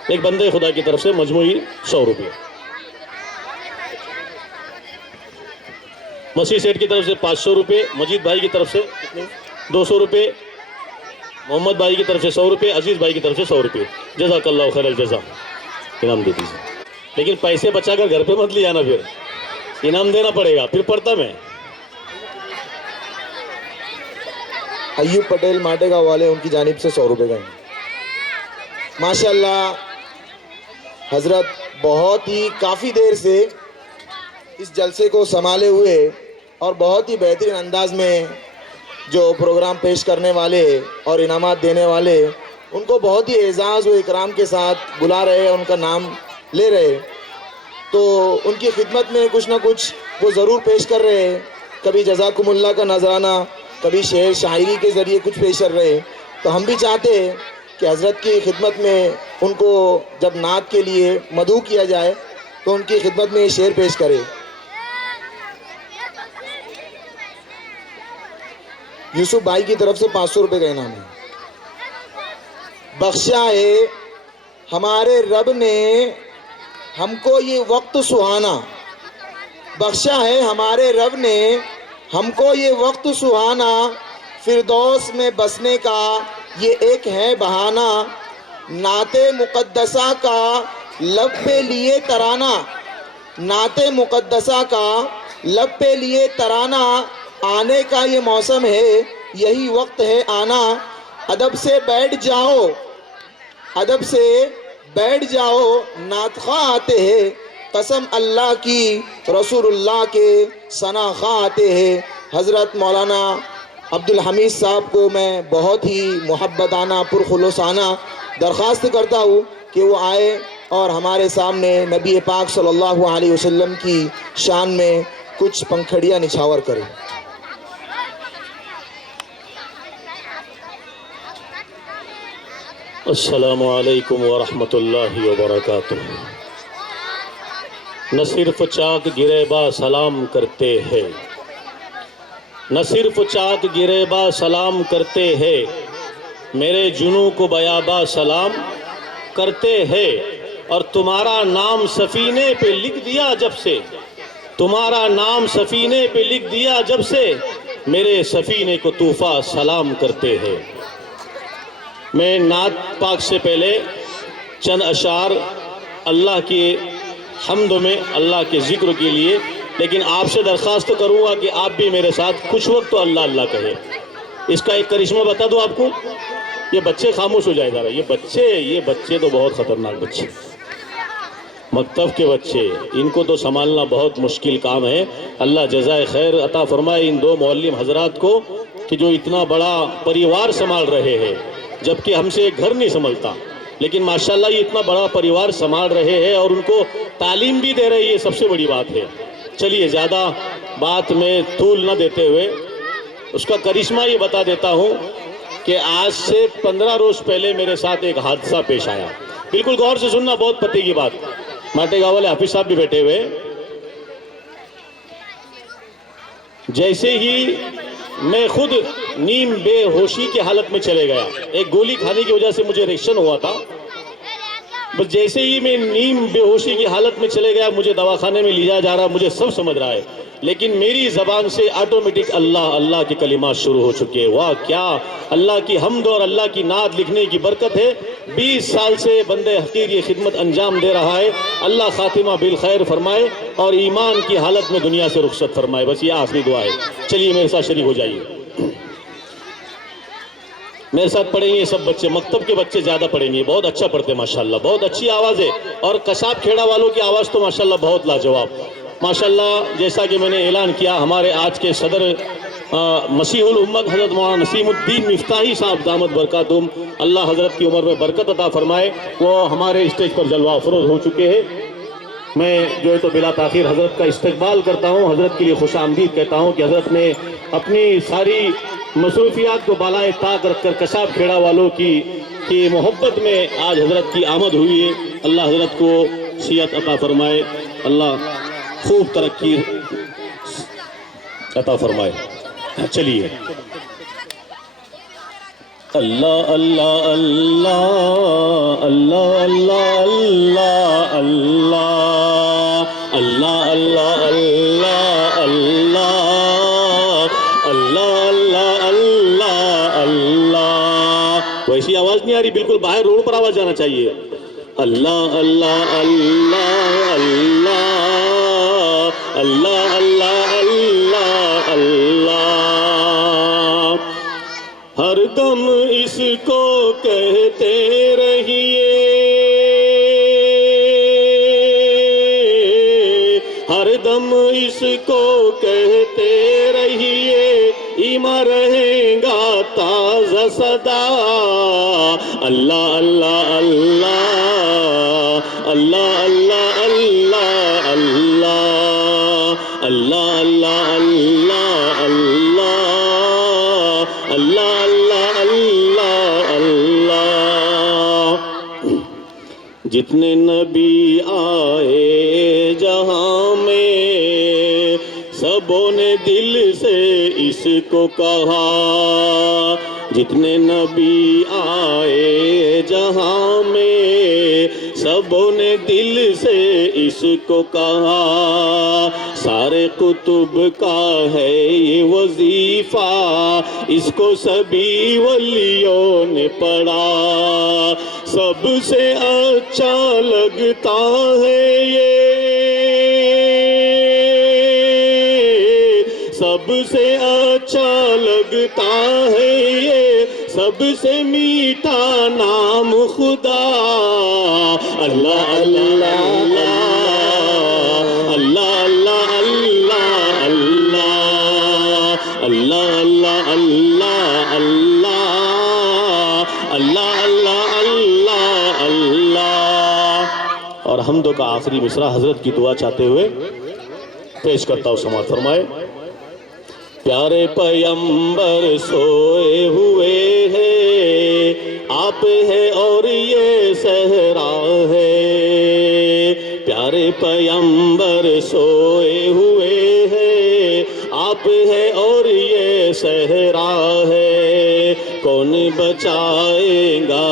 ایک بندے خدا کی طرف سے مجموعی 100 روپے۔ مسیح سیٹ کی طرف سے 500 روپے، مجید بھائی کی طرف سے 200 روپے، محمد بھائی کی طرف سے 100 روپے، عزیز بھائی کی طرف سے 100 روپے، جزاک اللہ خیر الجزا۔ انعام دے دیجیے، لیکن پیسے بچا کر گھر پہ مت لے آنا، پھر انعام دینا پڑے گا، پھر پڑھتا میں۔ ایوب پٹیل ماٹے گاؤں والے ان کی جانب سے 100 روپے کا ماشاءاللہ حضرت بہت ہی کافی دیر سے اس جلسے کو سنبھالے ہوئے اور بہت ہی بہترین انداز میں جو پروگرام پیش کرنے والے اور انعامات دینے والے ان کو بہت ہی اعزاز و اکرام کے ساتھ بلا رہے، ان کا نام لے رہے، تو ان کی خدمت میں کچھ نہ کچھ وہ ضرور پیش کر رہے، کبھی جزاکم اللہ کا نذرانہ، کبھی شعر شاعری کے ذریعے کچھ پیش کر رہے۔ تو ہم بھی چاہتے ہیں کہ حضرت کی خدمت میں ان کو جب نعت کے لیے مدعو کیا جائے تو ان کی خدمت میں یہ شعر پیش کرے۔ یوسف بھائی کی طرف سے 500 روپے کا انعام ہے۔ بخشا ہے ہمارے رب نے ہم کو یہ وقت سہانا، بخشا ہے ہمارے رب نے ہم کو یہ وقت سہانا، فردوس میں بسنے کا یہ ایک ہے بہانہ، نعت مقدسہ کا لب پہ لیے ترانہ، نعت مقدسہ کا لب پہ لیے ترانہ، آنے کا یہ موسم ہے یہی وقت ہے آنا، ادب سے بیٹھ جاؤ، ادب سے بیٹھ جاؤ، نعت خواں آتے ہیں، قسم اللہ کی رسول اللہ کے ثنا خواں آتے ہیں۔ حضرت مولانا عبدالحمید صاحب کو میں بہت ہی محبتانہ پرخلوصانہ درخواست کرتا ہوں کہ وہ آئے اور ہمارے سامنے نبی پاک صلی اللہ علیہ وسلم کی شان میں کچھ پنکھڑیاں نچھاور کریں۔ السلام علیکم ورحمۃ اللہ وبرکاتہ۔ نہ صرف چاک گریباں سلام کرتے ہیں، نہ صرف چاک گریباں سلام کرتے ہیں، میرے جنوں کو بیاباں سلام کرتے ہیں، اور تمہارا نام سفینے پہ لکھ دیا جب سے، تمہارا نام سفینے پہ لکھ دیا جب سے، میرے سفینے کو طوفاں سلام کرتے ہیں۔ میں نعت پاک سے پہلے چند اشعار اللہ کی حمد میں، اللہ کے ذکر کے لیے، لیکن آپ سے درخواست کروں گا کہ آپ بھی میرے ساتھ کچھ وقت تو اللہ اللہ کہیں۔ اس کا ایک کرشمہ بتا دوں آپ کو، یہ بچے خاموش ہو جائے گا، یہ بچے تو بہت خطرناک بچے، مکتب کے بچے، ان کو تو سنبھالنا بہت مشکل کام ہے۔ اللہ جزائے خیر عطا فرمائے ان دو معلم حضرات کو کہ جو اتنا بڑا پریوار سنبھال رہے ہیں، جبکہ ہم سے ایک گھر نہیں سنبھلتا، لیکن ماشاءاللہ یہ اتنا بڑا پریوار سنبھال رہے ہیں اور ان کو تعلیم بھی دے رہے ہیں، یہ سب سے بڑی بات ہے۔ چلیے زیادہ بات میں طول نہ دیتے ہوئے اس کا کرشمہ یہ بتا دیتا ہوں کہ آج سے 15 روز پہلے میرے ساتھ ایک حادثہ پیش آیا۔ بالکل غور سے سننا، بہت پتے کی بات۔ ماٹے گاؤں والے حافظ صاحب بھی بیٹھے ہوئے۔ جیسے ہی میں خود نیم بے ہوشی کی حالت میں چلے گیا، ایک گولی کھانے کی وجہ سے مجھے ریکشن ہوا تھا، بس جیسے ہی میں نیم بے ہوشی کی حالت میں چلے گیا، مجھے دواخانے میں لیا جا رہا، مجھے سب سمجھ رہا ہے، لیکن میری زبان سے آٹومیٹک اللہ اللہ کے کلمات شروع ہو چکے ہیں۔ واہ، کیا اللہ کی حمد اور اللہ کی نعت لکھنے کی برکت ہے۔ 20 سال سے بندے حقیر یہ خدمت انجام دے رہا ہے، اللہ خاتمہ بالخیر فرمائے اور ایمان کی حالت میں دنیا سے رخصت فرمائے، بس یہ آخری دعا ہے۔ چلیے میرے ساتھ شریک ہو جائیے، میرے ساتھ پڑھیں گے یہ سب بچے، مکتب کے بچے زیادہ پڑھیں گے، بہت اچھا پڑھتے ہیں ماشاءاللہ، بہت اچھی آواز ہے، اور کساب کھیڑا والوں کی آواز تو ماشاءاللہ بہت لاجواب۔ ماشاءاللہ جیسا کہ میں نے اعلان کیا، ہمارے آج کے صدر مسیح الامت حضرت مولانا نسیم الدین مفتاحی صاحب دامت برکاتہم، اللہ حضرت کی عمر میں برکت عطا فرمائے، وہ ہمارے اسٹیج پر جلوہ افروز ہو چکے ہیں۔ میں جو ہے تو بلا تاخیر حضرت کا استقبال کرتا ہوں، حضرت کے لیے خوش آمدید کہتا ہوں کہ حضرت نے اپنی ساری مصروفیات کو بالائے طاق رکھ کر کساب کھیڑا والوں کی محبت میں آج حضرت کی آمد ہوئی ہے۔ اللہ حضرت کو صحت عطا فرمائے، اللہ خوب ترقی عطا فرمائے۔ چلیے اللہ اللہ اللہ اللہ اللہ اللہ اللہ اللہ اللہ اللہ اللہ اللہ اللہ۔ ویسی آواز نہیں آ رہی، بالکل باہر روڈ پر آواز جانا چاہیے۔ اللہ اللہ اللہ اللہ اللہ اللہ اللہ اللہ۔ ہر دم اس کو کہتے رہیے، ہر دم اس کو کہتے رہیے، ایمان رہے گا تازہ صدا۔ اللہ اللہ اللہ اللہ اللہ اللہ اللہ اللہ اللہ اللہ اللہ اللہ اللہ اللہ۔ جتنے نبی آئے جہاں میں، سبوں نے دل سے اس کو کہا، جتنے نبی آئے جہاں میں، سبوں نے دل سے اس کو کہا۔ سارے کتب کا ہے یہ وظیفہ، اس کو سبھی ولیوں نے پڑھا، سب سے اچھا لگتا ہے یہ، سب سے اچھا لگتا ہے یہ، سب سے میٹھا نام خدا۔ اللہ اللہ اللہ اللہ اللہ اللہ اللہ اللہ اللہ اللہ اللہ اللہ۔ اور حمد کا آخری مصرع حضرت کی دعا چاہتے ہوئے پیش کرتا ہوں، سماعت فرمائے۔ پیارے پیمبر سوئے ہوئے ہیں، آپ ہے اور پیمبر سوئے ہوئے ہیں، آپ ہے اور یہ صحرا ہے، کون بچائے گا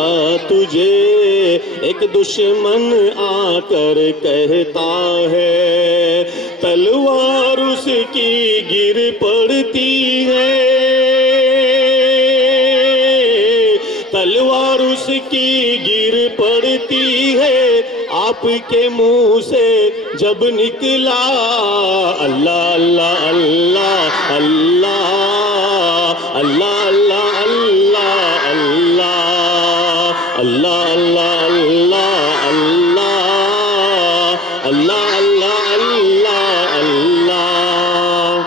تجھے، ایک دشمن آ کر کہتا ہے، تلوار اس کی گر پڑتی ہے، تلوار اس کی گر پڑتی ہے، آپ کے منہ سے جب نکلا، اللہ اللہ اللہ اللہ اللہ اللہ اللہ اللہ اللہ اللہ اللہ اللہ اللہ اللہ اللہ۔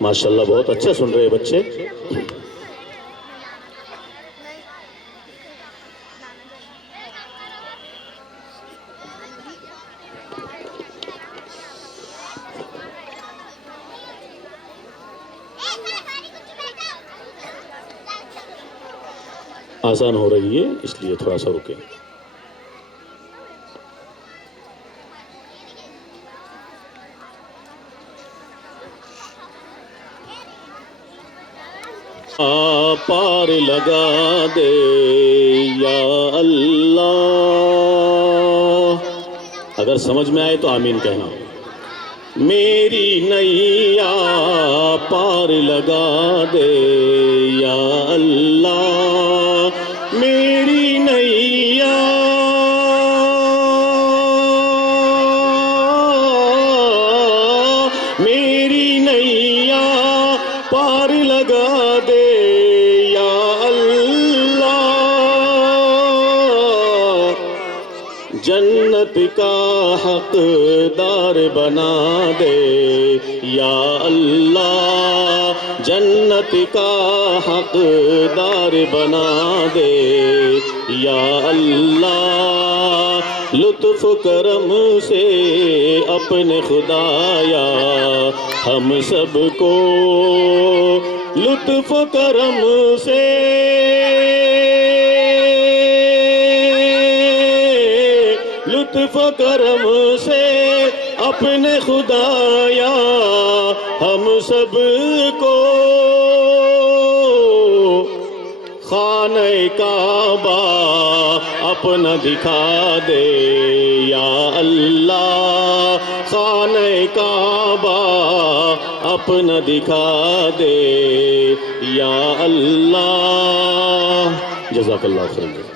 ماشاءاللہ بہت اچھا سن رہے بچے۔ آسان ہو رہی ہے اس لیے تھوڑا سا رکیں۔ پار لگا دے یا اللہ، اگر سمجھ میں آئے تو آمین کہنا۔ میری نیا پار لگا دے یا اللہ، میری نیا میری نیا پار لگا دے یا اللہ، جنت کا حقدار بنا دے یا اللہ، جنت کا حقدار بنا دے یا اللہ، لطف کرم سے اپنے خدایا ہم سب کو، لطف کرم سے لطف کرم سے اپنے خدایا ہم سب کو، خانہ کعبہ اپنا دکھا دے یا اللہ، خانہ کعبہ اپنا دکھا دے یا اللہ۔ جزاک اللہ خیر۔